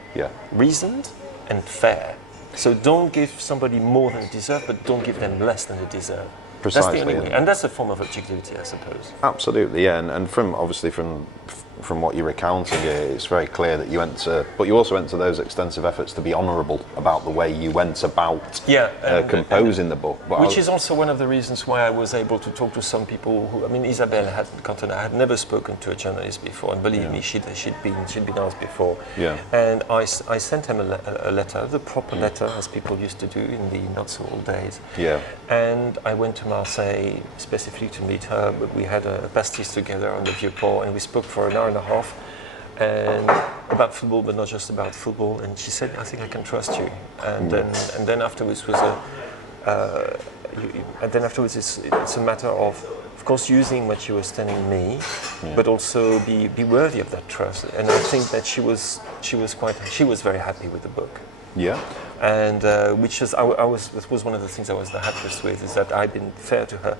reasoned, and fair. So don't give somebody more than they deserve, but don't give them less than they deserve. Precisely. That's the only way, and that's a form of objectivity, I suppose. Absolutely, yeah, and from what you're recounting here, it's very clear that you also went to those extensive efforts to be honourable about the way you went about composing the book. Which is also one of the reasons why I was able to talk to some people who, I mean, Isabelle Cantona had never spoken to a journalist before, and believe me, she'd been asked before. Yeah. And I sent him a letter, the proper letter, as people used to do in the not so old days. Yeah. And I went to Marseille specifically to meet her, but we had a pastis together on the Vieux-Port, and we spoke for an hour and a half and about football, but not just about football. And she said, "I think I can trust you." And then afterwards it's a matter of course, using what she was telling me, but also be worthy of that trust. And I think that she was very happy with the book. Yeah. And that was one of the things I was the happiest with, is that I've been fair to her.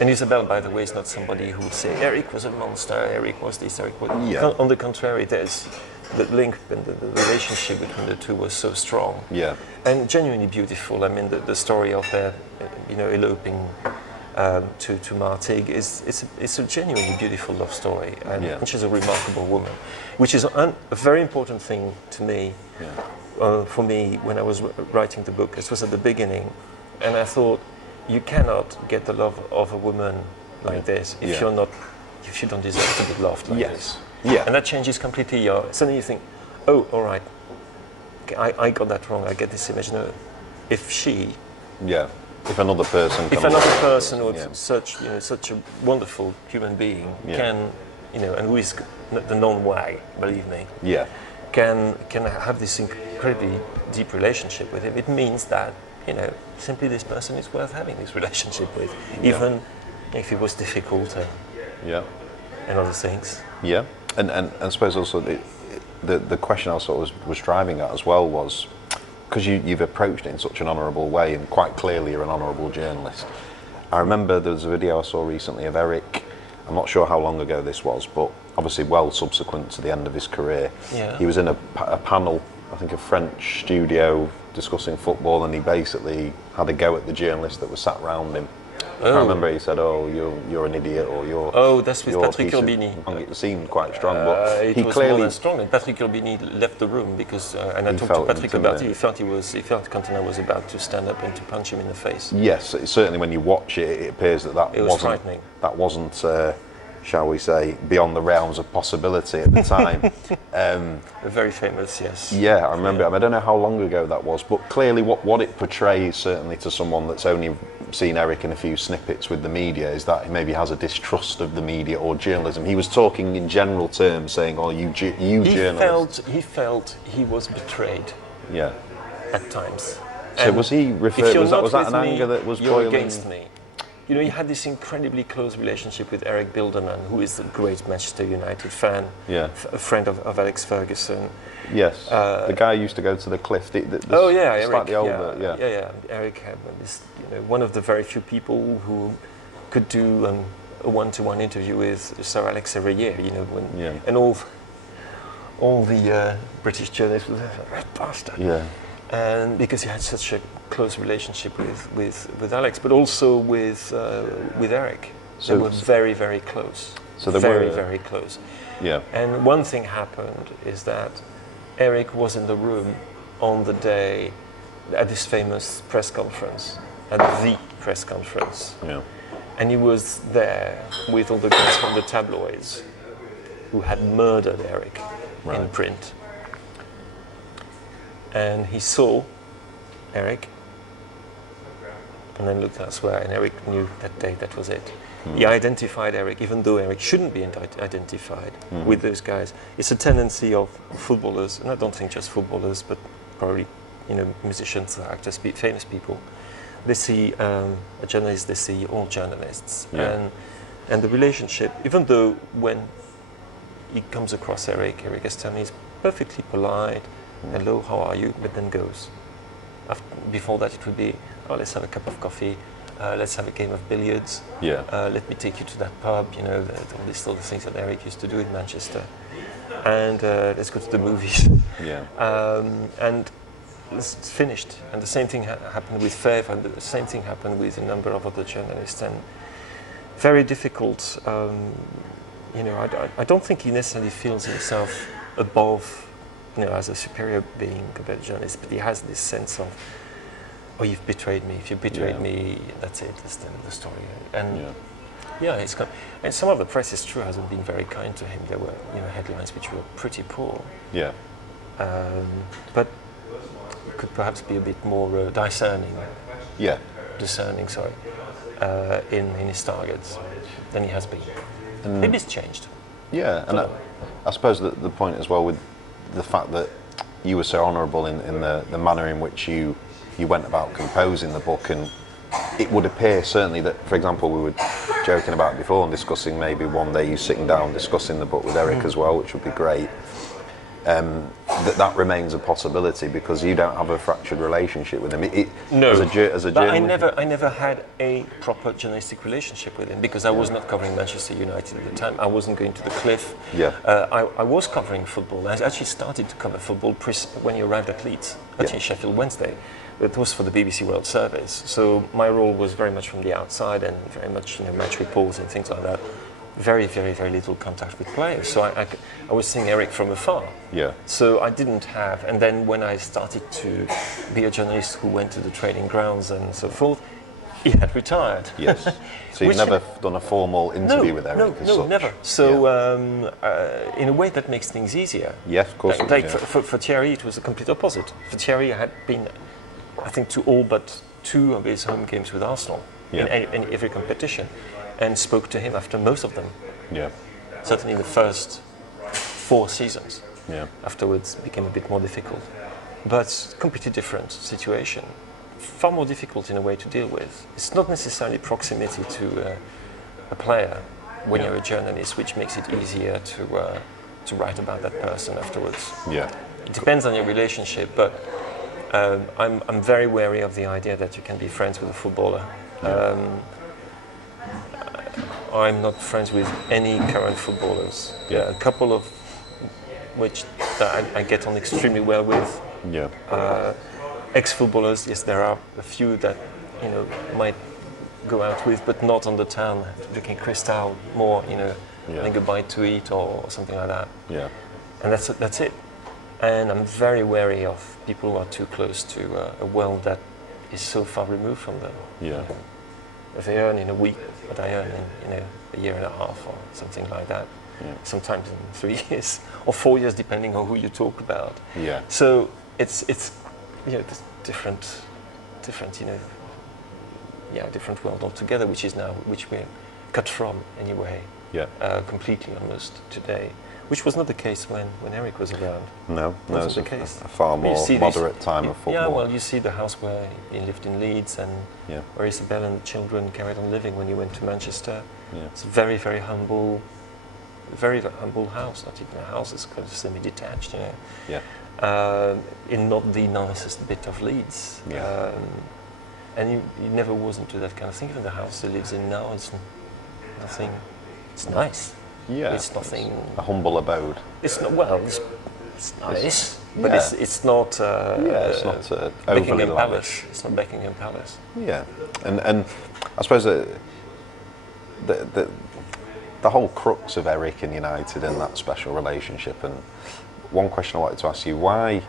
And Isabelle, by the way, is not somebody who would say, Eric was a monster, Eric was this, Eric was... Yeah. On the contrary, there's the link and the relationship between the two was so strong. Yeah. And genuinely beautiful. I mean, the story of their, eloping to Martigues it's a genuinely beautiful love story. And she's a remarkable woman, which is a very important thing to me. Yeah. For me, when I was writing the book, this was at the beginning, and I thought, you cannot get the love of a woman like this if you don't deserve to be loved like this. Yeah. And that changes completely suddenly you think, oh, all right, okay, I got that wrong. I get this image. No, if another person or such a wonderful human being can, and who is the non-wag, believe me, can have this incredibly deep relationship with him, it means that simply this person is worth having this relationship with, even if it was difficult and other things. Yeah, and I suppose also the question I sort of was driving at as well was, because you've approached it in such an honourable way, and quite clearly you're an honourable journalist. I remember there was a video I saw recently of Eric, I'm not sure how long ago this was, but obviously well subsequent to the end of his career. Yeah. He was in a panel, I think a French studio, discussing football, and he basically had a go at the journalists that were sat around him. I remember he said, "Oh, you're an idiot," or "You're." Oh, that's with Patrick Urbini. It seemed quite strong, but it was more than strong. And Patrick Urbini left the room because, and I talked to Patrick about it. He felt Cantona was about to stand up and to punch him in the face. Yes, certainly when you watch it, it appears that was frightening. That wasn't, shall we say, beyond the realms of possibility at the time. Very famous, yes. Yeah, I remember. I don't know how long ago that was, but clearly what it portrays, certainly to someone that's only seen Eric in a few snippets with the media is that he maybe has a distrust of the media or journalism. He was talking in general terms, saying, "Oh, you journalists." He felt he was betrayed. Yeah. At times. So and was he referred? Was that an anger that was you're boiling? Against me. You know, he had this incredibly close relationship with Eric Bilderman, who is a great Manchester United fan, Yeah. A friend of Alex Ferguson. Yes, the guy used to go to the cliff. Oh yeah, Eric. Slightly older, yeah. Eric is, you know, one of the very few people who could do a one-to-one interview with Sir Alex every year. You know, and all the British journalists were that bastard. Yeah. And because he had such a close relationship with Alex, but also with Eric. So they were very, very close. So they were very, very close. Yeah. And one thing happened is that Eric was in the room on the day at this famous press conference, at the press conference. Yeah. And he was there with all the guys from the tabloids who had murdered Eric in print. And he saw Eric and then looked elsewhere, and Eric knew that day that was it. He identified Eric, even though Eric shouldn't be identified with those guys. It's a tendency of footballers, and I don't think just footballers, but probably, you know, musicians, actors, famous people. They see a journalist, they see all journalists. Yeah. And the relationship, even though when he comes across Eric Cantona is perfectly polite, hello, how are you? But then goes. Before that, it would be, oh, let's have a cup of coffee, let's have a game of billiards. Yeah. Let me take you to that pub. You know, all these sort of things that Eric used to do in Manchester, and let's go to the movies. Yeah. And it's finished. And the same thing happened with Fev, and the same thing happened with a number of other journalists. And very difficult. You know, I don't think he necessarily feels himself above, you know, as a superior being compared to journalists, but he has this sense of, oh, you've betrayed me. If you betrayed me, that's it. That's the end of the story. And it's and some of the press, is true, hasn't been very kind to him. There were, you know, headlines which were pretty poor. Yeah. But could perhaps be a bit more discerning. Yeah. Discerning, sorry, in his targets than he has been. Maybe it's changed. Yeah, and I suppose that the point as well with the fact that you were so honourable in the manner in which you went about composing the book, and it would appear certainly that, for example, we were joking about it before and discussing maybe one day you sitting down discussing the book with Eric as well, which would be great. That remains a possibility because you don't have a fractured relationship with him. No, as a journalist, I never had a proper journalistic relationship with him because I was not covering Manchester United at the time. I wasn't going to the cliff. Yeah. I was covering football. I actually started to cover football when he arrived at Leeds, actually Sheffield Wednesday. It was for the BBC World Service. So my role was very much from the outside and very much, you know, match reports and things like that. Very, very, very little contact with players. So I was seeing Eric from afar. Yeah. So I didn't have, and then when I started to be a journalist who went to the training grounds and so forth, he had retired. Yes. So you've never done a formal interview with Eric? No, never. So in a way that makes things easier. Yes, of course. Like for Thierry, it was the complete opposite. For Thierry, I had been, I think, to all but 2 of his home games with Arsenal in every competition, and spoke to him after most of them. Yeah. Certainly the first 4 seasons. Yeah. Afterwards it became a bit more difficult. But completely different situation. Far more difficult in a way to deal with. It's not necessarily proximity to a player when you're a journalist, which makes it easier to write about that person afterwards. Yeah. It depends on your relationship, but I'm very wary of the idea that you can be friends with a footballer. Yeah. I'm not friends with any current footballers. Yeah. A couple of which I get on extremely well with. Yeah. Ex-footballers, yes, there are a few that, you know, might go out with, but not on the town, drinking Cristal, more, you know, having a bite to eat or something like that. Yeah. And that's it. And I'm very wary of people who are too close to a world that is so far removed from them. Yeah. If they earn in a week what I earn in, you know, a year and a half or something like that. Yeah. Sometimes in 3 years or 4 years, depending on who you talk about. Yeah. So it's you know, different, you know, different world altogether, which we're cut from anyway, completely almost today, which was not the case when Eric was around. No, Wasn't it's the case. a far more moderate time of football. Yeah, well, you see the house where he lived in Leeds and where Isabel and the children carried on living when he went to Manchester. Yeah. It's a very humble house, not even a house, it's kind of semi-detached, you know. Yeah. In not the nicest bit of Leeds. Yeah. And he never was into that kind of thing. Even the house he lives in now is nothing, it's nice. Yeah. It's nothing. A humble abode. It's not, well, it's nice, but it's not. It's not overly Buckingham lavish. Palace. It's not Buckingham Palace. Yeah, and I suppose the whole crux of Eric and United and that special relationship. And one question I wanted to ask you: why?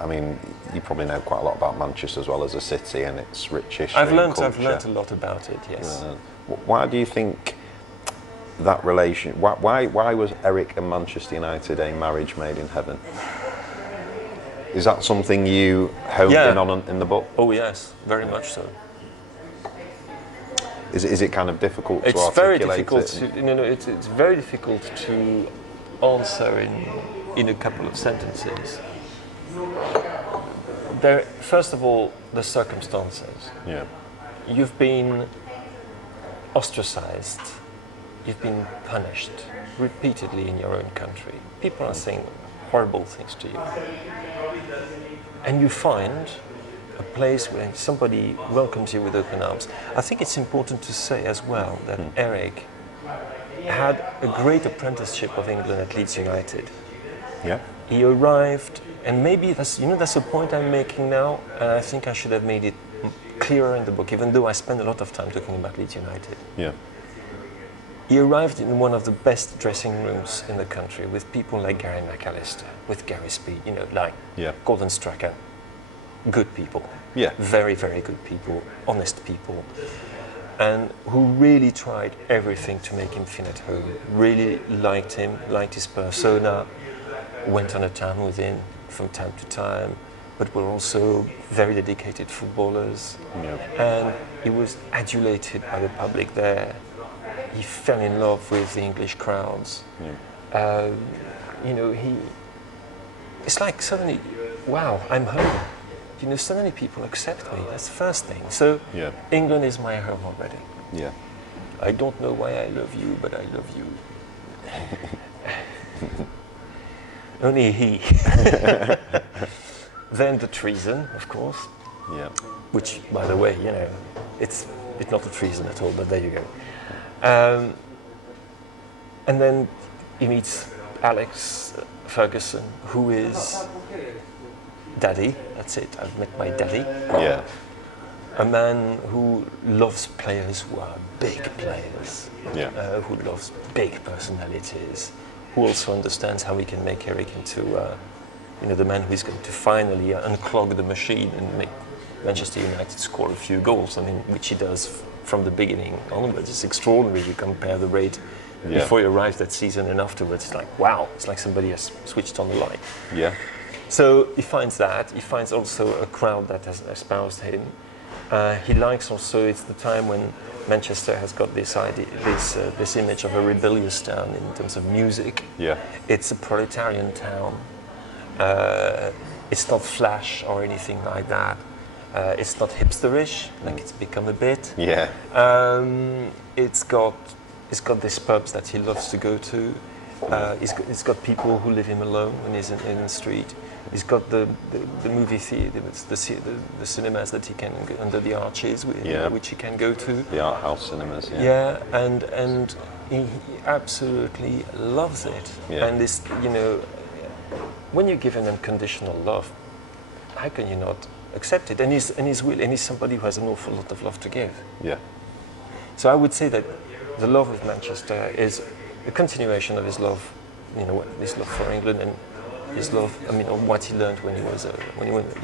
I mean, you probably know quite a lot about Manchester as well as a city and its rich history. I've learned culture. a lot about it. Yes. Why do you think that relation? Why was Eric and Manchester United a marriage made in heaven? Is that something you honed in on in the book? Oh yes, very much so. Is it kind of difficult to It's articulate very difficult it? it's very difficult to answer in a couple of sentences. First of all, the circumstances. Yeah. You've been ostracized. You've been punished repeatedly in your own country. People are saying horrible things to you. And you find a place where somebody welcomes you with open arms. I think it's important to say as well that Eric had a great apprenticeship of England at Leeds United. Yeah. He arrived, and maybe that's a point I'm making now, and I think I should have made it clearer in the book, even though I spend a lot of time talking about Leeds United. Yeah. He arrived in one of the best dressing rooms in the country with people like Gary McAllister, with Gary Speed, like Gordon Strachan. Good people. Yeah. Very, very good people, honest people, and who really tried everything to make him feel at home, really liked him, liked his persona, went on a town with him from time to time, but were also very dedicated footballers. Yeah. And he was adulated by the public there. He fell in love with the English crowds. Yeah. It's like suddenly, wow, I'm home. Suddenly people accept me. That's the first thing. So England is my home already. Yeah. I don't know why I love you, but I love you. Only he. Then the treason, of course. Yeah. Which, by the way, it's not a treason at all, but there you go. And then he meets Alex Ferguson, who is daddy. That's it. I've met my daddy. Yeah. A man who loves players who are big players. Yeah. Who loves big personalities. Who also understands how we can make Eric into, the man who is going to finally unclog the machine and make Manchester United score a few goals. I mean, which he does from the beginning onwards. It's extraordinary. You compare the rate before he arrives that season and afterwards. It's like, wow, it's like somebody has switched on the light. Yeah. So he finds that. He finds also a crowd that has espoused him. He likes also, it's the time when Manchester has got this idea, this image of a rebellious town in terms of music. Yeah. It's a proletarian town. It's not flash or anything like that. It's not hipsterish, like it's become a bit. Yeah. It's got these pubs that he loves to go to. He's got people who leave him alone when he's in the street. He's got the movie theatre, the cinemas that he can go under the arches, which he can go to. The art house cinemas. Yeah. Yeah, and he absolutely loves it. Yeah. And this, when you give an unconditional love, how can you not accept it? And he's somebody who has an awful lot of love to give. Yeah. So I would say that the love of Manchester is a continuation of his love, his love for England and his love, of what he learned when he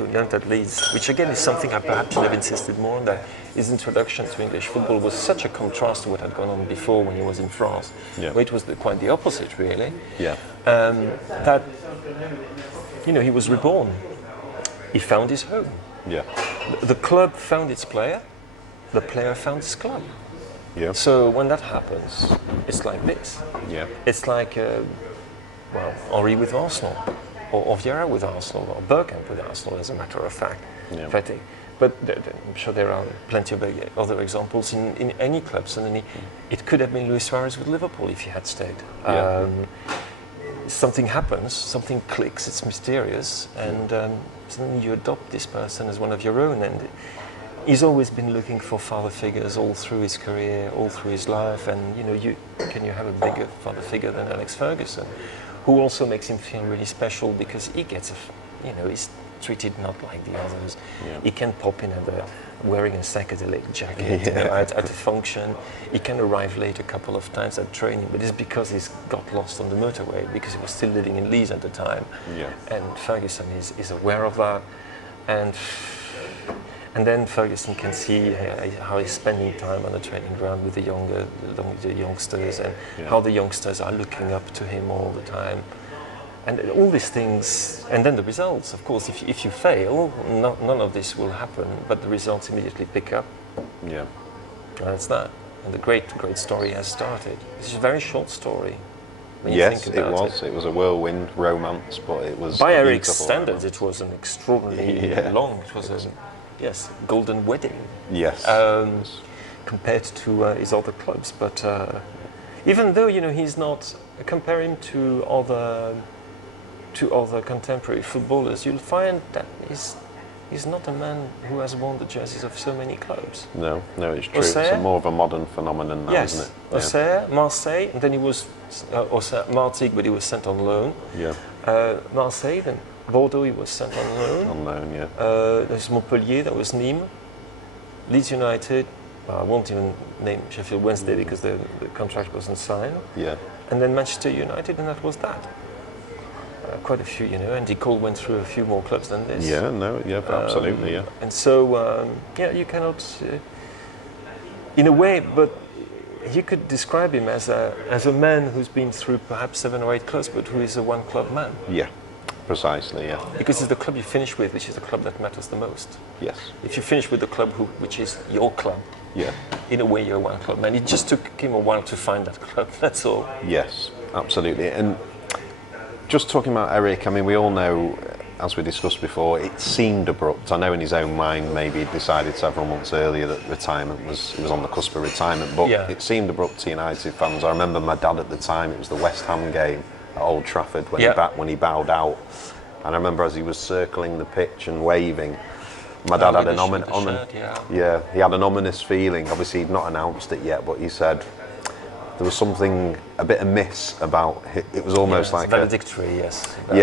learned at Leeds, which again is something I perhaps should have insisted more on, that his introduction to English football was such a contrast to what had gone on before when he was in France, where it was quite the opposite, really. Yeah. That, he was reborn. He found his home. Yeah. The club found its player, the player found his club. Yeah. So when that happens, it's like this. Yeah. It's like, Henry with Arsenal, or Vieira with Arsenal, or Bergkamp with Arsenal, as a matter of fact. Yeah. But I'm sure there are plenty of other examples in any club. Suddenly, it could have been Luis Suarez with Liverpool if he had stayed. Yeah. Something happens, something clicks, it's mysterious, and suddenly you adopt this person as one of your own. And he's always been looking for father figures all through his career, all through his life. And can you have a bigger father figure than Alex Ferguson, who also makes him feel really special because he gets he's treated not like the others. Yeah. He can pop in wearing a psychedelic jacket at a function. He can arrive late a couple of times at training, but it's because he's got lost on the motorway because he was still living in Leeds at the time. Yeah. And Ferguson is aware of that. And then Ferguson can see how he's spending time on the training ground with the youngsters, and how the youngsters are looking up to him all the time. And all these things, and then the results, of course, if you fail, none of this will happen, but the results immediately pick up. Yeah. And that's that. And the great story has started. This is a very short story. When you Yes, think it about was. It was a whirlwind romance, but it was... By Eric's beautiful standards, romance. it was an extraordinarily long, it was a golden wedding. Yes. Compared to his other clubs. But even though, he's not, compare him to other contemporary footballers, you'll find that he's not a man who has worn the jerseys of so many clubs. No, it's true. Auxerre? It's more of a modern phenomenon now, isn't it? Yeah. Auxerre, Marseille, and then he was Martigues, but he was sent on loan. Yeah. Marseille, then Bordeaux, he was sent on loan. On loan, yeah. There's Montpellier, that was Nîmes. Leeds United, I won't even name Sheffield Wednesday because the contract wasn't signed. Yeah. And then Manchester United, and that was that. Quite a few, Andy Cole went through a few more clubs than this. Yeah, absolutely, yeah. And so, you cannot, in a way, but you could describe him as a man who's been through perhaps 7 or 8 clubs, but who is a one-club man. Yeah, precisely, yeah. Because it's the club you finish with, which is the club that matters the most. Yes. If you finish with the club which is your club, yeah, in a way you're a one-club man. It just took him a while to find that club, that's all. Yes, absolutely. And just talking about Eric, I mean, we all know, as we discussed before, it seemed abrupt. I know in his own mind maybe he decided several months earlier that he was on the cusp of retirement, but it seemed abrupt to United fans. I remember my dad at the time, it was the West Ham game at Old Trafford when he bowed out. And I remember as he was circling the pitch and waving, my dad had he had an ominous feeling. Obviously he'd not announced it yet, but he said there was something a bit amiss about it. It was almost like valedictory, about it,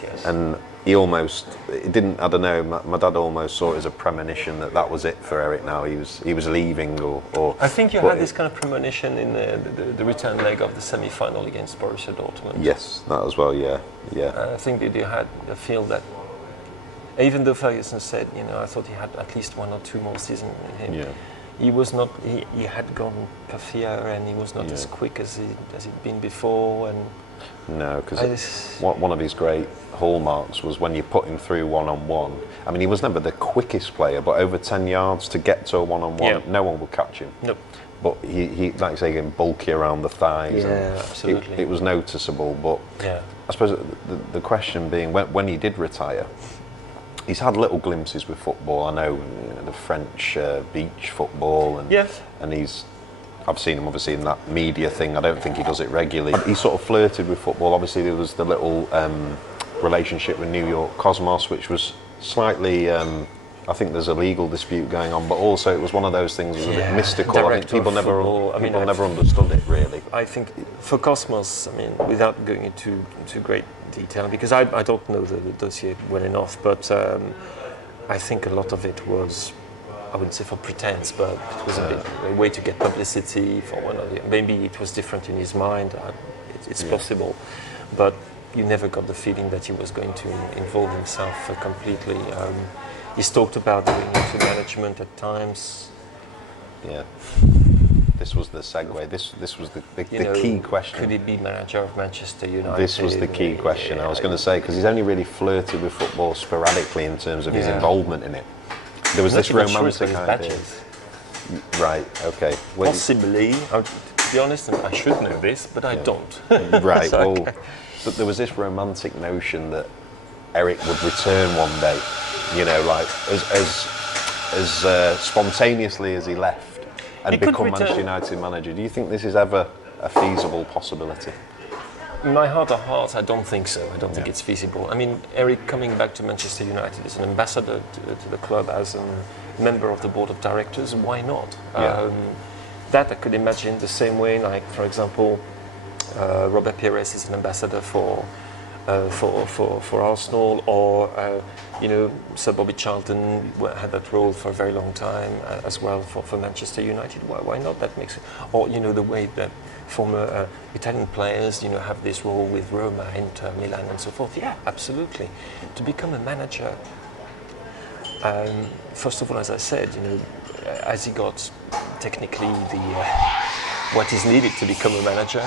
yes. And he almost, it didn't, I don't know, my dad almost saw it as a premonition that was it for Eric now. He was leaving or I think you had this kind of premonition in the return leg of the semi-final against Borussia Dortmund. Yes, that as well, yeah. I think that you had a feel that, even though Ferguson said, I thought he had at least 1 or 2 more seasons in him. Yeah. He was not. He had gone puffier, and he was not as quick as he'd been before. And no, because one of his great hallmarks was when you put him through one-on-one. I mean, he was never the quickest player, but over 10 yards to get to a one-on-one, no one would catch him. Nope. But he like I say, getting bulky around the thighs. Yeah, absolutely. It was noticeable. But I suppose the question being, when he did retire, he's had little glimpses with football. I know, the French beach football, and I've seen him obviously in that media thing. I don't think he does it regularly. He sort of flirted with football. Obviously, there was the little relationship with New York Cosmos, which was slightly. I think there's a legal dispute going on, but also it was one of those things that was a bit mystical. I think people never understood it really. I think for Cosmos, I mean, without going into great detail, because I don't know the dossier well enough, but I think a lot of it was, I wouldn't say for pretense, but it was a way to get publicity for one of the. Maybe it was different in his mind. It's possible, but you never got the feeling that he was going to involve himself completely. He's talked about going into management at times. Yeah. This was the segue. This was the key question. Could he be manager of Manchester United? This was the key question. I was going to say, because he's only really flirted with football sporadically in terms of his involvement in it. There was I'm this not even sure romantic it was idea. badges. Right. Okay. Well, Possibly. To be honest, and I should know this, but I don't. right. So, Well, okay. but there was this romantic notion that Eric would return one day. You know, like as spontaneously as he left and He could become Manchester return. United manager. Do you think this is ever a feasible possibility? In my heart of hearts, I don't think so. I don't think Yeah. it's feasible. I mean, Eric coming back to Manchester United as an ambassador to the club, as a member of the board of directors, why not? Yeah. That I could imagine the same way, like, for example, Robert Pires is an ambassador for Arsenal, or Sir Bobby Charlton had that role for a very long time as well for Manchester United. Why not? That makes it. Or the way that former Italian players have this role with Roma, Inter, Milan, and so forth. Yeah, absolutely. To become a manager, first of all, as I said, as he got technically what is needed to become a manager.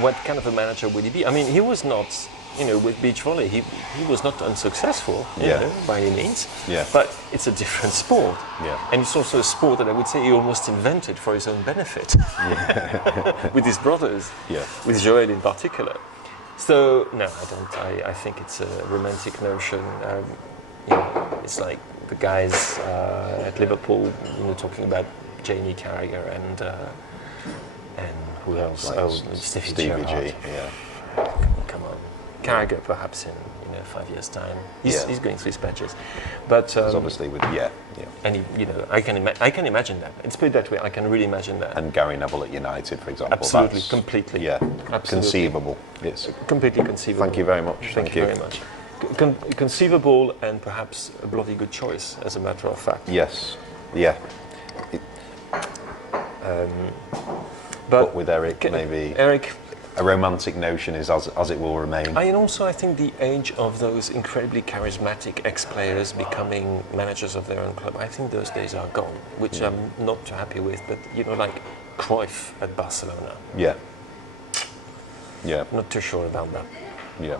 What kind of a manager would he be? I mean, he was not, with beach volley, he was not unsuccessful, by any means. Yeah. But it's a different sport. Yeah. And it's also a sport that I would say he almost invented for his own benefit. With his brothers. Yeah. With Joel in particular. So, no, I don't. I think it's a romantic notion. It's like the guys at Liverpool, talking about Jamie Carragher and who else? Like Stevie Stevie Gerrard. G. Yeah. Come on, Carragher perhaps in 5 years' time. He's going through his patches, but 'Cause obviously with and I can imagine that. Let's put it that way. I can really imagine that. and Gary Neville at United, for example. Absolutely, That's, completely. Yeah. Absolutely. Conceivable. It's Completely conceivable. Thank you very much. Thank you very much. Conceivable and perhaps a bloody good choice, as a matter of fact. Yes. Yeah. But with Eric, maybe Eric, a romantic notion is as it will remain. and also I think the age of those incredibly charismatic ex-players becoming managers of their own club, I think those days are gone, which I'm not too happy with. But like Cruyff at Barcelona, Yeah. Yeah. not too sure about that. Yeah.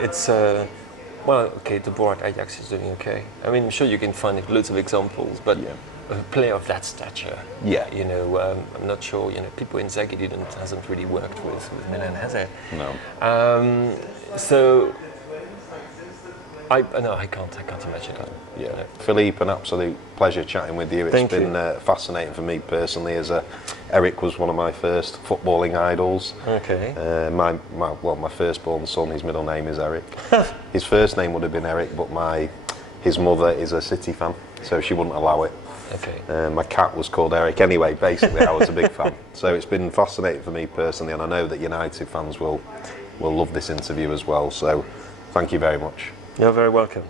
It's De Boer at Ajax is doing okay. I mean, I'm sure you can find loads of examples, but a player of that stature, I'm not sure. Pippo Inzaghi hasn't really worked with Milan, has he? No. So I can't imagine it. Yeah. Philippe, an absolute pleasure chatting with you. It's Thank been fascinating for me personally. Eric was one of my first footballing idols. Okay. My firstborn son, his middle name is Eric. His first name would have been Eric, but his mother is a City fan, so she wouldn't allow it. Okay. My cat was called Eric anyway. Basically, I was a big fan. So it's been fascinating for me personally, and I know that United fans will love this interview as well. So thank you very much. You're very welcome.